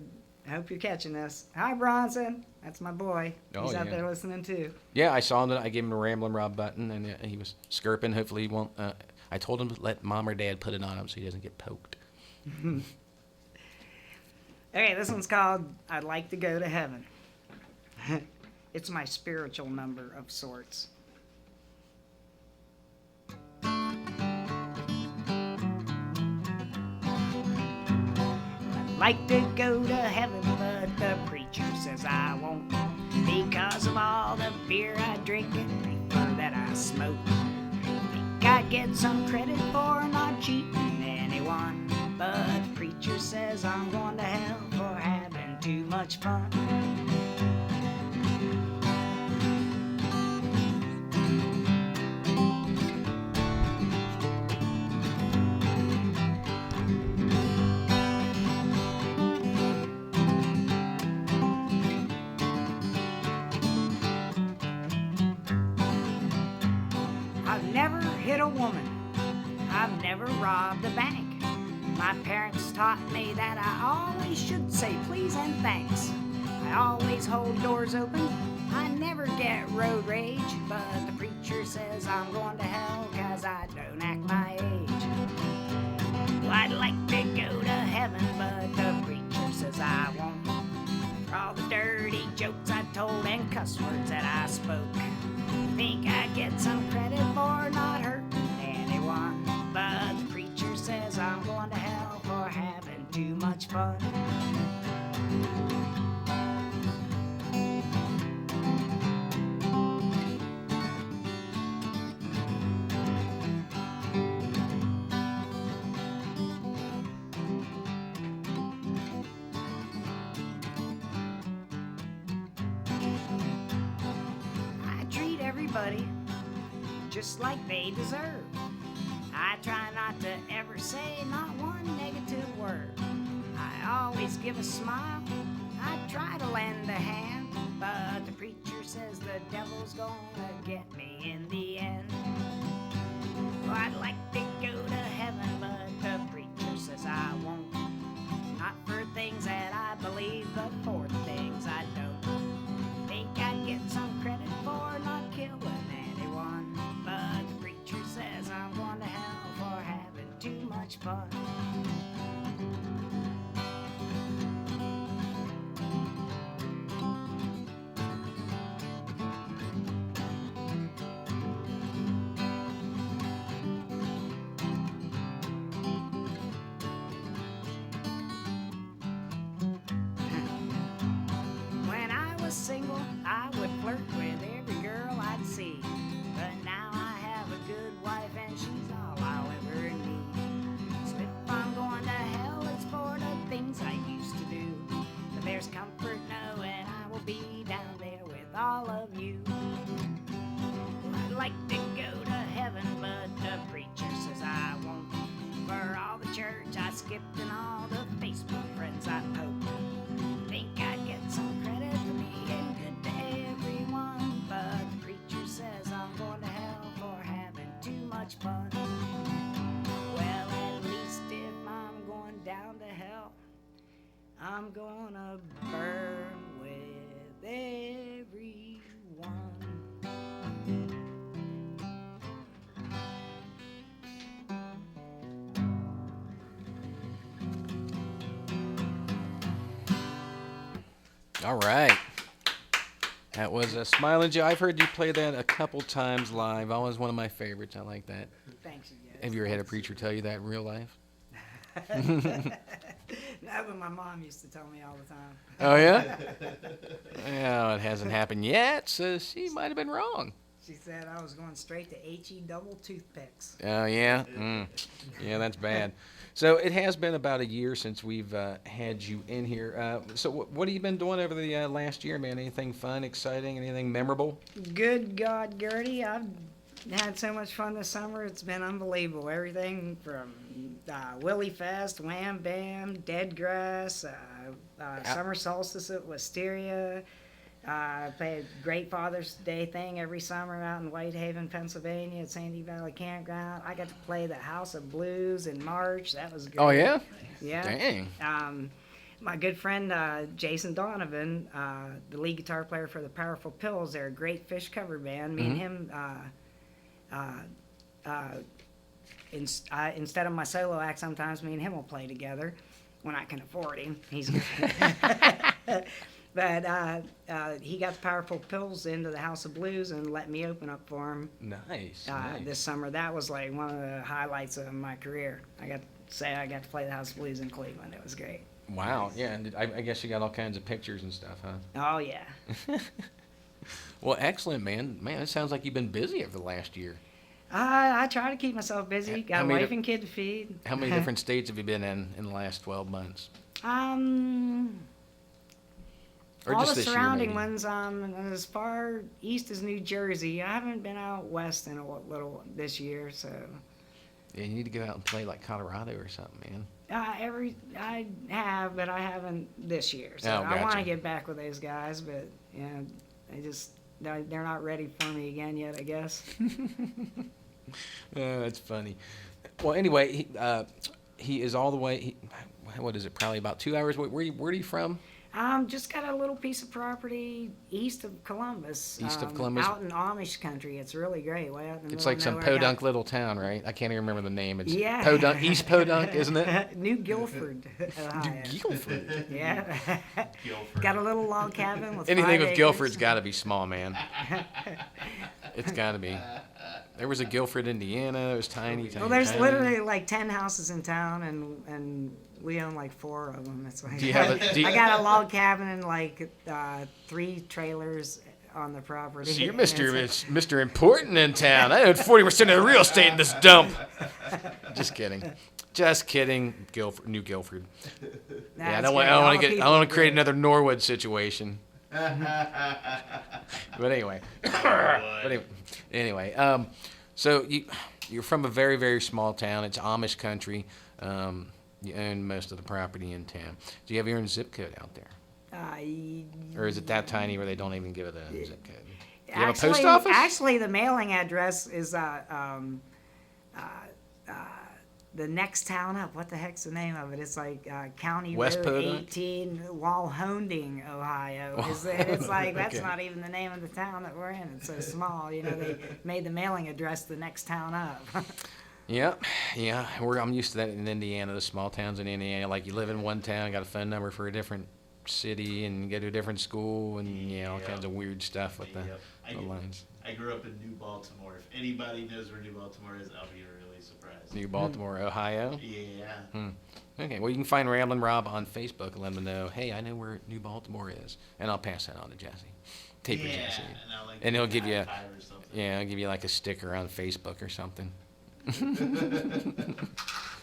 hope you're catching this. Hi, Bronson. That's my boy. Oh, He's out yeah. there listening, too. Yeah, I saw him. I gave him a Ramblin' Rob button, and he was skirping. Hopefully he won't. I told him to let mom or dad put it on him so he doesn't get poked. Okay, this one's called I'd Like to Go to Heaven. It's my spiritual number of sorts. I'd like to go to heaven, but the preacher says I won't, because of all the beer I drink and reefer that I smoke. Think I'd get some credit for not cheating anyone, but the preacher says I'm going to hell for having too much fun. I've never hit a woman. I've never robbed a bank. My parents taught me that I always should say please and thanks. I always hold doors open. I never get road rage. But the preacher says I'm going to hell 'cause I don't act my age. Well, I'd like to go to heaven, but the preacher says I won't. For all the dirty jokes I told and cuss words that I spoke. Think I'd get some credit for not hurting anyone, but the preacher says I'm going to hell for having too much fun. I treat everybody just like they deserve. I try not to ever say not one negative word. I always give a smile. I try to lend a hand, but the preacher says the devil's gonna get me in the end. Well, I'd like to go to heaven, but the preacher says I won't. Not for things that I believe, but for things I don't. Think I'd get some credit for not killing anyone, but the preacher says I'm going to hell for having too much fun. When I was single, I would flirt with every girl I'd see. But now I have a good wife and she's all I'll ever need. So if I'm going to I'm gonna burn with everyone. All right. That was Smiling Joe. I've heard you play that a couple times live. Always one of my favorites. I like that. Thanks, you guys. Have you ever had a preacher tell you that in real life? No, but my mom used to tell me all the time. Oh, yeah? Well, it hasn't happened yet, so she might have been wrong. She said I was going straight to HE double toothpicks. Oh, yeah? Yeah, that's bad. So it has been about a year since we've had you in here. So what have you been doing over the last year, man? Anything fun, exciting, anything memorable? Good God, Gertie, I've had so much fun this summer. It's been unbelievable. Everything from Willie Fest, Wham Bam, Dead Grass, Summer Solstice at Wisteria. I play a great Father's Day thing every summer out in Whitehaven, Pennsylvania at Sandy Valley Campground. I got to play the House of Blues in March. That was great. Oh, yeah? Yeah. Dang. My good friend Jason Donovan, the lead guitar player for the Powerful Pills, they're a great Fish cover band. Me and him, instead of my solo act, sometimes me and him will play together when I can afford him. He's But he got the Powerful Pills into the House of Blues and let me open up for him. Nice. This summer. That was like one of the highlights of my career. I got to play the House of Blues in Cleveland. It was great. Wow. Yeah, and I guess you got all kinds of pictures and stuff, huh? Oh, yeah. Well, excellent, man. Man, it sounds like you've been busy over the last year. I try to keep myself busy. Got a wife and kid to feed. How many different states have you been in the last 12 months? Or all just the this year, surrounding maybe? ones, as far east as New Jersey. I haven't been out west in a little this year, so. Yeah, you need to go out and play like Colorado or something, man. I have, but I haven't this year. So Oh, I want to gotcha. get back with those guys, but they're not ready for me again yet, I guess. That's funny. Well, anyway, he is all the way. What is it? Probably about 2 hours. Where are you from? Just got a little piece of property east of Columbus. East of Columbus? Out in Amish country. It's really great. Way out in the It's middle like of some nowhere. podunk little town, right? I can't even remember the name. It's Yeah. Podunk, East Podunk, isn't it? New Guilford, Ohio. Guilford. Yeah. Got a little log cabin with Anything 5 with acres. Guilford's got to be small, man. It's got to be. There was a Guilford, Indiana. It was tiny. Well, there's literally like 10 houses in town, and we own like 4 of them. It's like Do you have a- do you- I got a log cabin and like 3 trailers on the property. So you're And it's Mr. Important in town. I own 40% of the real estate in this dump. Just kidding. Just kidding. New Guilford. Yeah, I don't want to create another Norwood situation. But anyway. So you're from a very, very small town. It's Amish country. You own most of the property in town. Do you have your own zip code out there? Or is it that tiny where they don't even give it a zip code? Do you have a post office? Actually, the mailing address is the next town up. What the heck's the name of it? It's like County West Road Podunk? 18, Walhonding, Ohio. It's like that's Okay. not even the name of the town that we're in. It's so small. They made the mailing address the next town up. Yeah. I'm used to that in Indiana, the small towns in Indiana. Like you live in one town, got a phone number for a different city, and you go to a different school, and all kinds of weird stuff with the lines. I grew up in New Baltimore. If anybody knows where New Baltimore is, I'll be really surprised. New Baltimore, Ohio. Yeah. Okay, well, you can find Ramblin' Rob on Facebook and let him know, hey, I know where New Baltimore is, and I'll pass that on to Jesse. Taper Jesse. And he'll give you, he'll give you like a sticker on Facebook or something.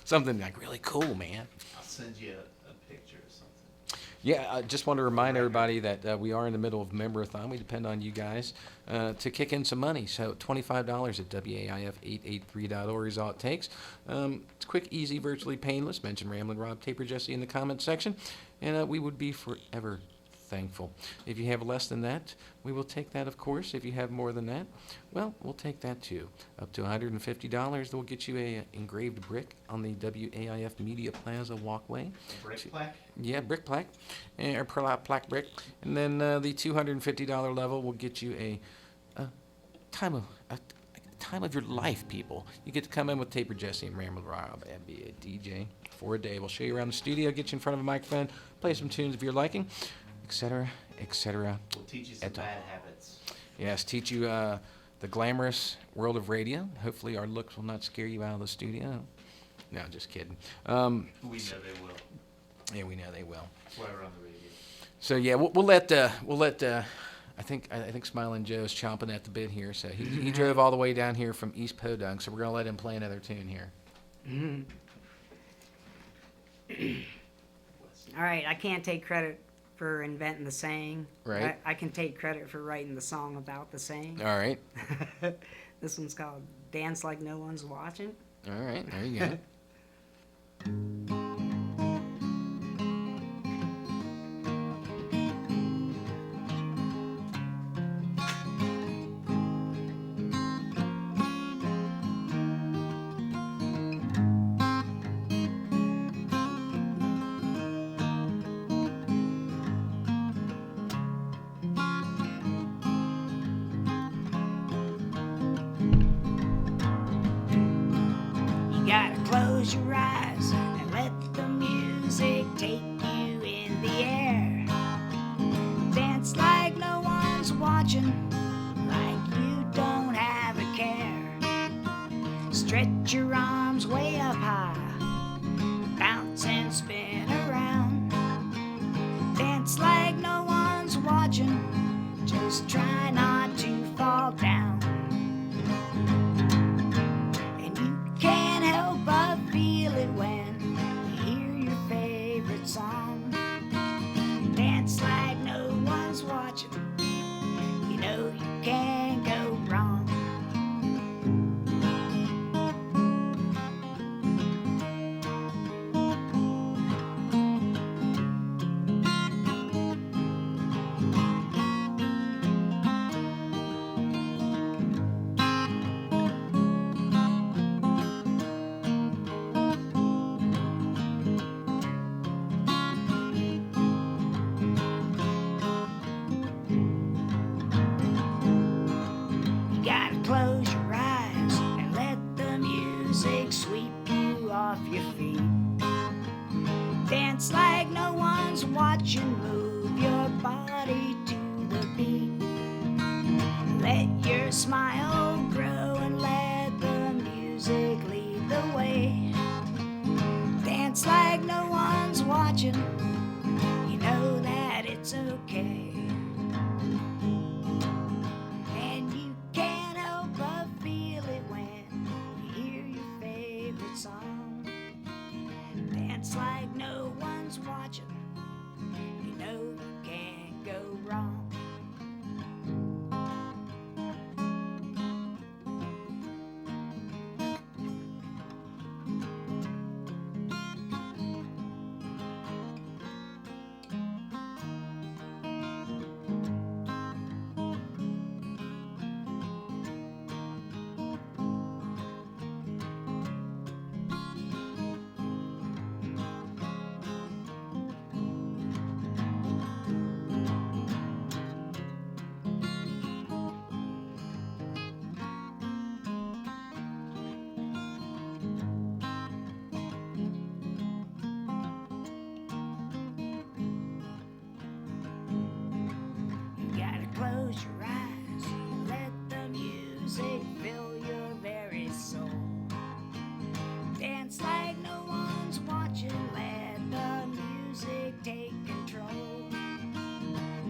Something like really cool, man. I'll send you a picture or something. Yeah, I just want to remind everybody that we are in the middle of Member-a-thon. We depend on you guys to kick in some money. So $25 at WAIF883.org is all it takes. It's quick, easy, virtually painless. Mention Ramblin' Rob, Taper Jesse in the comments section. And we would be forever thankful. If you have less than that, we will take that, of course. If you have more than that, well, we'll take that too. Up to $150, we'll get you a engraved brick on the WAIF Media Plaza walkway. Brick plaque? Yeah, brick plaque, or plaque brick. And then the $250 level will get you a time of your life, people. You get to come in with Taper Jesse and Ramblin' Rob and be a DJ for a day. We'll show you around the studio, get you in front of a microphone, play some tunes of your liking, etc., etc. We'll teach you some bad habits. Yes, teach you the glamorous world of radio. Hopefully our looks will not scare you out of the studio. No, just kidding. We know they will. Yeah, we know they will. That's why we're on the radio. So yeah, we'll let I think Smiling Joe's chomping at the bit here. So he drove all the way down here from East Podunk. So we're gonna let him play another tune here. All right, I can't take credit for inventing the saying. Right. I can take credit for writing the song about the saying. All right. This one's called Dance Like No One's Watching. All right. There you go. Close your eyes and let the music take you in the air. Dance like no one's watching, like you don't have a care. Stretch your arms way up high, bounce and spin around. Dance like no one's watching, just try not to fall down. Song. Dance like no one's watching. You know you can't go wrong. Close your eyes and let the music sweep you off your feet. Dance like no one's watching, move your body to the beat. Let your smile grow and let the music lead the way. Dance like no one's watching, you know that it's okay. Dance like no one's watching. You know you can't go wrong. Close your eyes, let the music fill your very soul. Dance like no one's watching, let the music take control.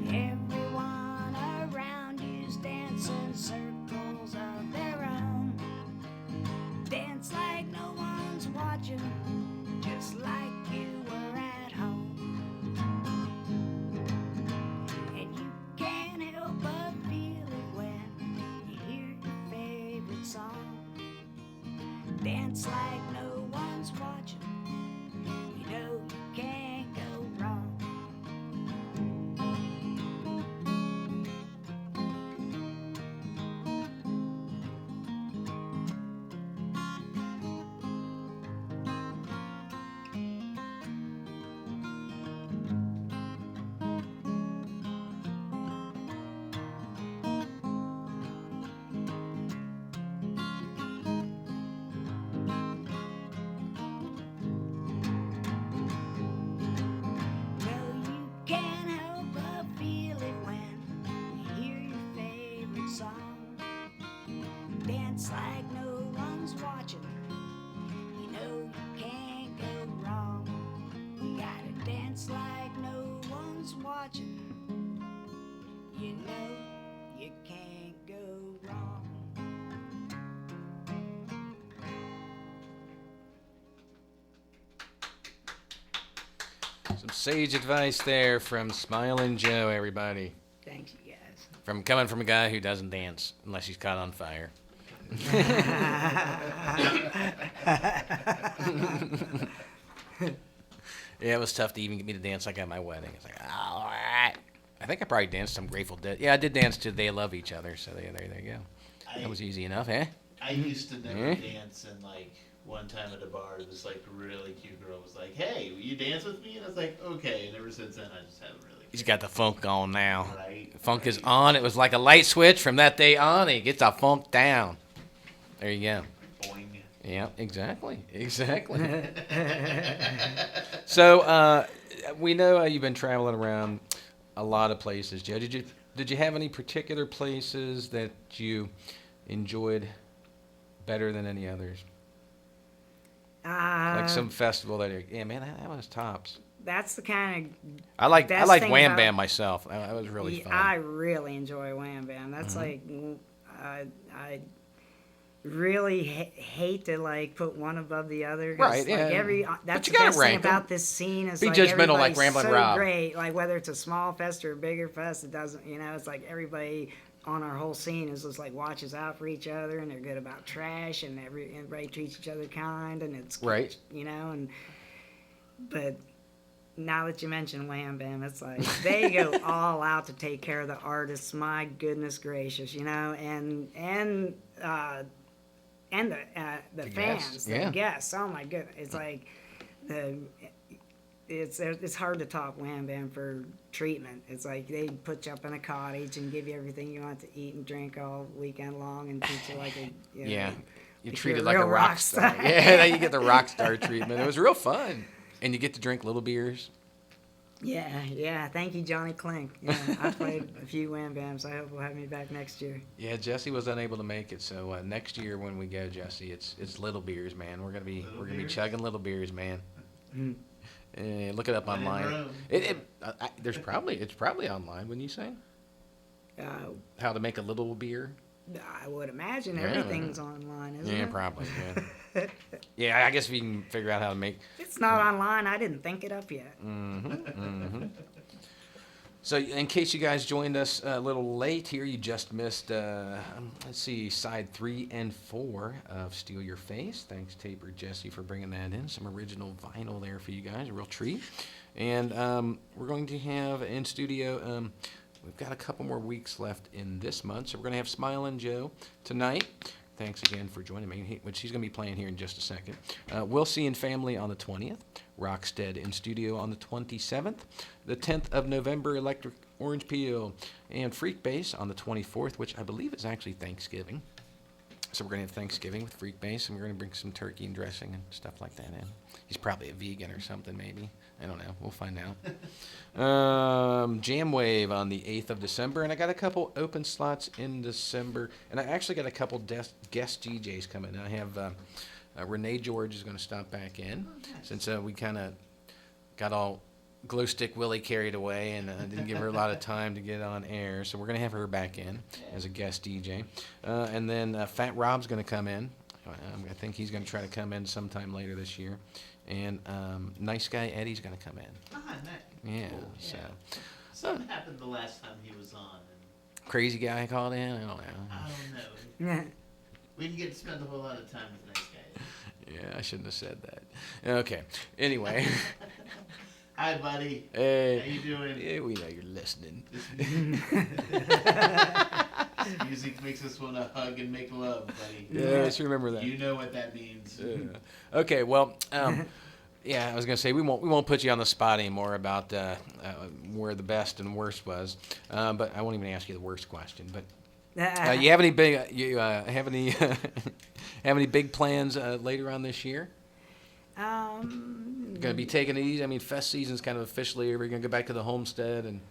Everyone around you's dancing circles of their own. Dance like no one's watching, just like you were at home. But feel it when you hear your favorite song. Dance like no one's watching. You know you can't go wrong. song. Dance like no one's watching. You know you can't go wrong. You gotta dance like no one's watching. You know you can't go wrong. Some sage advice there from Smilin' Joe, everybody. Thanks, you guys. Coming from a guy who doesn't dance unless he's caught on fire. Yeah, it was tough to even get me to dance like at my wedding. It's like, all right. I think I probably danced some Grateful Dead. Yeah, I did dance to They Love Each Other, so there you go. That was easy enough, eh? I used to never dance, and like one time at a bar, this like really cute girl was like, "Hey, will you dance with me?" And I was like, "Okay." And ever since then, I just haven't really. He's got the funk on now. Right. Funk is on. It was like a light switch from that day on. He gets the funk down. There you go. Boing. Yeah, exactly. So we know you've been traveling around a lot of places, Joe. Did you have any particular places that you enjoyed better than any others? Like some festival that that was tops. That's the kind of I like thing Wham about- Bam myself. That was really fun. I really enjoy Wham Bam. That's like I really hate to like put one above the other. 'Cause, Right, like, yeah. That's you the gotta best thing rank 'em. about this scene is Be like judgmental like everybody's Ramblin' so Rob. great. Like whether it's a small fest or a bigger fest, it doesn't. It's like everybody on our whole scene is just like watches out for each other, and they're good about trash, and everybody treats each other kind, and it's Right. But now that you mention Wham Bam, it's like they go all out to take care of the artists. My goodness gracious, and the fans, the guests. Oh my goodness, it's like it's hard to top Wham Bam for treatment. It's like they put you up in a cottage and give you everything you want to eat and drink all weekend long and treat you like a You're like treated you're a like a real rock rock star. star. Yeah, you get the rock star treatment. It was real fun, and you get to drink little beers. Yeah. Thank you, Johnny Clink. Yeah, I played a few Wham Bams. I hope we'll have me back next year. Yeah, Jesse was unable to make it, so next year when we go, Jesse, it's little beers, man. We're gonna be chugging little beers, man. Look it up online. It's probably online. Wouldn't you say? How to make a little beer? I would imagine everything's online, isn't it? Yeah, probably. Yeah. Yeah, I guess if you can figure out how to make. It's not online. I didn't think it up yet. So, in case you guys joined us a little late here, you just missed, side 3 and 4 of Steal Your Face. Thanks, Taper Jesse, for bringing that in. Some original vinyl there for you guys, a real treat. And we're going to have in studio, we've got a couple more weeks left in this month, so we're going to have Smilin' Joe tonight. Thanks again for joining me, which he's going to be playing here in just a second. We'll See in Family on the 20th. Rockstead in studio on the 27th. The 10th of November, Electric Orange Peel and Freak Bass on the 24th, which I believe is actually Thanksgiving. So we're going to have Thanksgiving with Freak Bass, and we're going to bring some turkey and dressing and stuff like that in. He's probably a vegan or something, maybe. I don't know. We'll find out. Jam Wave on the 8th of December, and I got a couple open slots in December, and I actually got a couple guest DJs coming. I have Renee George is going to stop back in, since we kind of got all Glow Stick Willie carried away and didn't give her a lot of time to get on air, so we're going to have her back in as a guest DJ. And then Fat Rob's going to come in. I think he's going to try to come in sometime later this year. And Nice Guy Eddie's going to come in. Ah, nice. Yeah, Cool, so. Something happened the last time he was on. And Crazy guy called in? I don't know. I don't know. Yeah. We didn't get to spend a whole lot of time with Nice Guy. Yeah, I shouldn't have said that. Okay, anyway. Hi, buddy. Hey. How you doing? Yeah, we know you're listening. This music makes us want to hug and make love, buddy. Yeah, let's remember that. You know what that means. Yeah. Okay, well, yeah, I was gonna say we won't put you on the spot anymore about where the best and worst was, but I won't even ask you the worst question. But you have any big have any big plans later on this year? Gonna be taking it easy. I mean, fest season's kind of officially over. You're gonna go back to the homestead and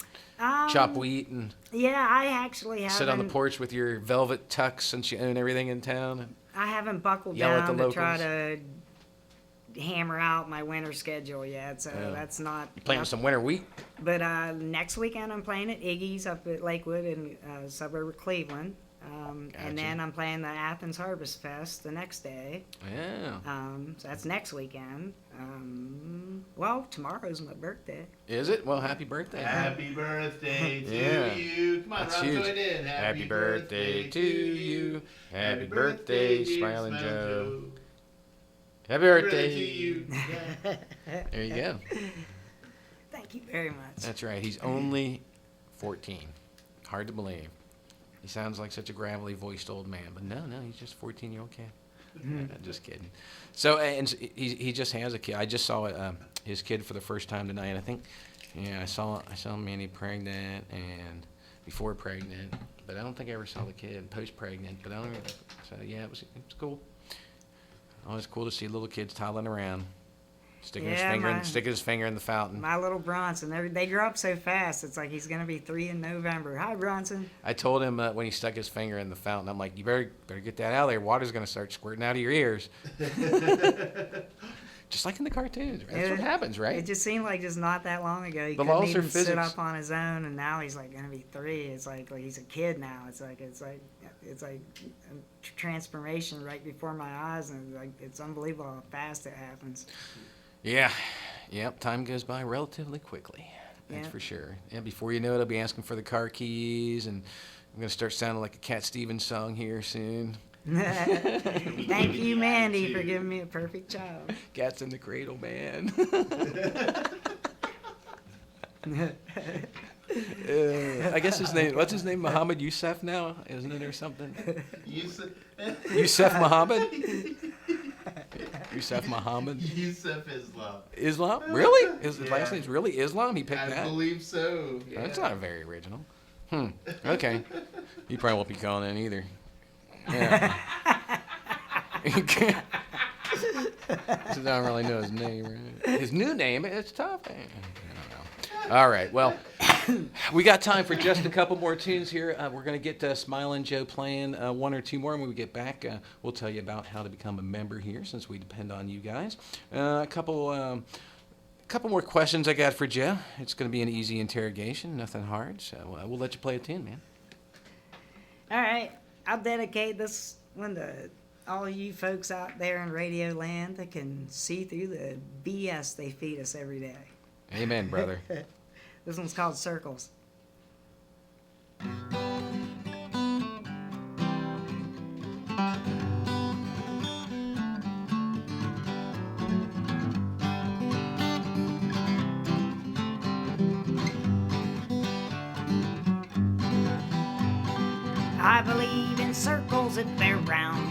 chop wheat and Yeah, I actually haven't. sit on the porch with your velvet tux since you own everything in town. I haven't buckled Yell at down the to try locals. to hammer out my winter schedule yet, so Yeah. that's not. You playing with some winter wheat? But next weekend I'm playing at Iggy's up at Lakewood in suburb of Cleveland. Gotcha. And then I'm playing the Athens Harvest Fest the next day. Yeah. So that's next weekend. Well, tomorrow's my birthday. Is it? Well, happy birthday. Happy birthday to Yeah. you. Come on, That's Rob, huge. join in. Happy birthday to you. Happy birthday, Smiling Joe. Happy birthday to you. There you go. Thank you very much. That's right. He's only 14. Hard to believe. He sounds like such a gravelly voiced old man, but no, he's just a 14-year-old kid. Just kidding. So, and he just has a kid. I just saw his kid for the first time tonight. I think, I saw Manny pregnant and before pregnant, but I don't think I ever saw the kid post-pregnant. But I don't. So yeah, it was cool. Always cool to see little kids toddling around, sticking his finger in the fountain. My little Bronson, they grow up so fast. It's like he's gonna be 3 in November. Hi, Bronson. I told him when he stuck his finger in the fountain, I'm like, you better get that out of there. Water's gonna start squirting out of your ears. Just like in the cartoons. Right? That's what happens, right? It just seemed like just not that long ago he The couldn't laws even of sit physics. up on his own, and now he's like gonna be 3. It's like he's a kid now. It's like a transformation right before my eyes, and it's unbelievable how fast it happens. Yeah. Yep. Time goes by relatively quickly. That's Yeah. for sure. Yeah. Before you know it, I'll be asking for the car keys, and I'm gonna start sounding like a Cat Stevens song here soon. Thank you, Mandy, for giving me a perfect child. Cat's in the cradle, man. I guess his name. What's his name? Muhammad Youssef now, isn't it, or something? Youssef Muhammad. Youssef Muhammad. Youssef Islam. Islam? Really? His last name's really Islam? He picked that? I believe so. Yeah. That's not very original. Okay. You probably won't be calling in either. Yeah. I don't really know his name, right? His new name, it's tough. I don't know. All right, well, we got time for just a couple more tunes here. We're going to get Smilin' Joe playing one or two more. And when we get back, we'll tell you about how to become a member here, since we depend on you guys. A couple more questions I got for Joe. It's going to be an easy interrogation, nothing hard. So we'll let you play a tune, man. All right. I'll dedicate this one to all you folks out there in Radio Land that can see through the BS they feed us every day. Amen, brother. This one's called Circles. I believe in circles if they're round.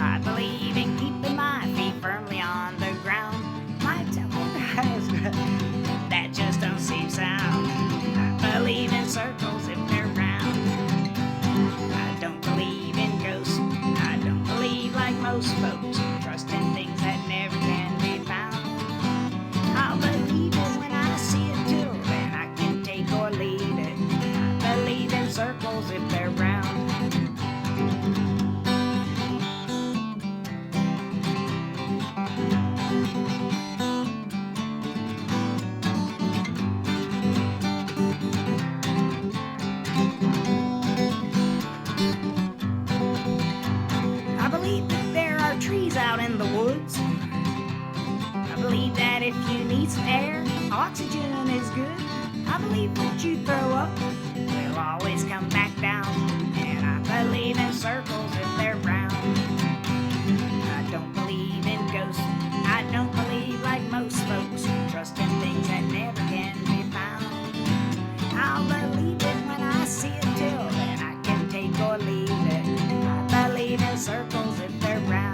I believe in keeping my feet firmly on the ground. My temple has that just don't seem sound. I believe in circles if they're round. I don't believe in ghosts. I don't believe like most folks trust in things that never can be found. I'll believe it when I see it till then I can take or leave it. I believe in circles if they're round. I believe that there are trees out in the woods. I believe that if you need some air, oxygen is good. I believe what you throw up will always come back down. And I believe in circles if they're round. I don't believe in ghosts. I don't believe like most folks trust in things that never can be found. I'll believe it when I see it till then I can take or leave it. I believe in circles if they're round.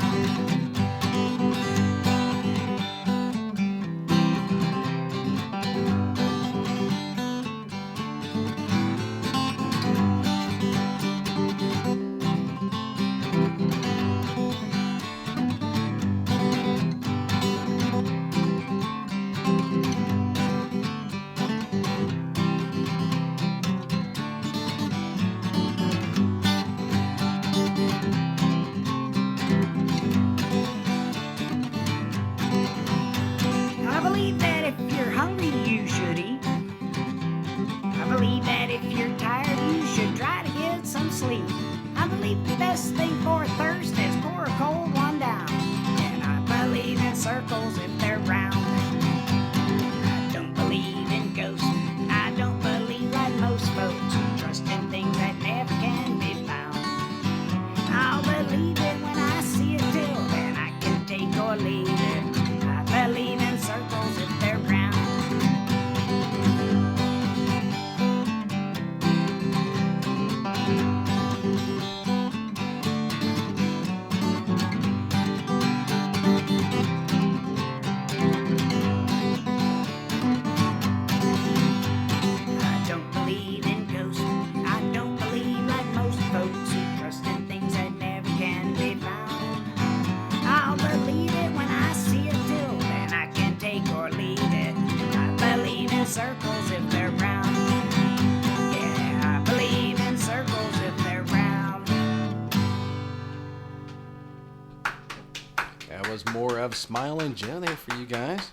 was more of Smiling Joe there for you guys.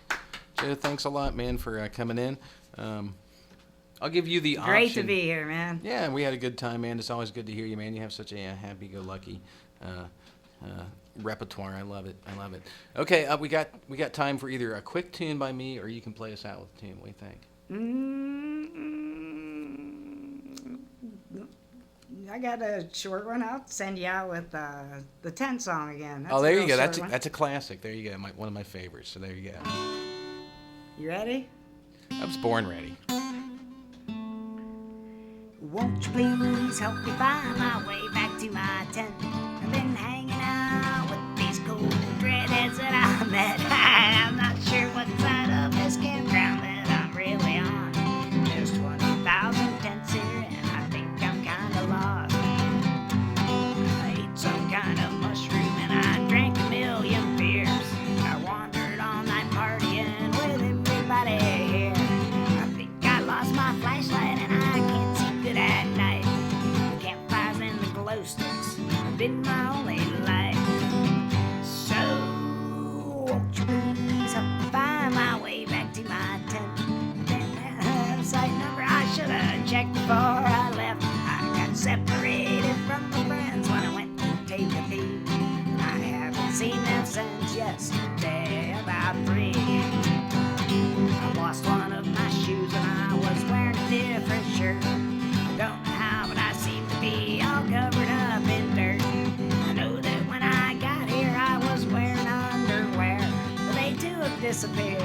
Joe, thanks a lot, man, for coming in. I'll give you the option. Great to be here, man. Yeah, we had a good time, man. It's always good to hear you, man. You have such a happy-go-lucky repertoire. I love it. Okay, we got time for either a quick tune by me, or you can play us out with a tune. What do you think? I got a short one. I'll send you out with the tent song again. That's There a you go. real short That's a classic. There you go. One of my favorites. So there you go. one. You ready? I was born ready. Won't you please help me find my way back to my tent? I've been hanging out with these cool dreadheads that I met. I'm not sure what side of this campground that I'm really on. There's 20,000 tents here, and I think I'm kinda lost. I ate some kind of mushroom, and I drank a million beers. I wandered all night partying with everybody here. I think I lost my flashlight, and I can't see good at night. The campfires and the glow sticks have been my only light. So, won't you please help me find my way back to my tent? Then that site number I should have checked before I left. I got separated from my friends when I went to take a peek. I haven't seen them since yesterday, about 3. I lost one of my shoes and I was wearing a different shirt. I don't know how, but I seem to be all covered up in dirt. I know that when I got here I was wearing underwear, but they too have disappeared.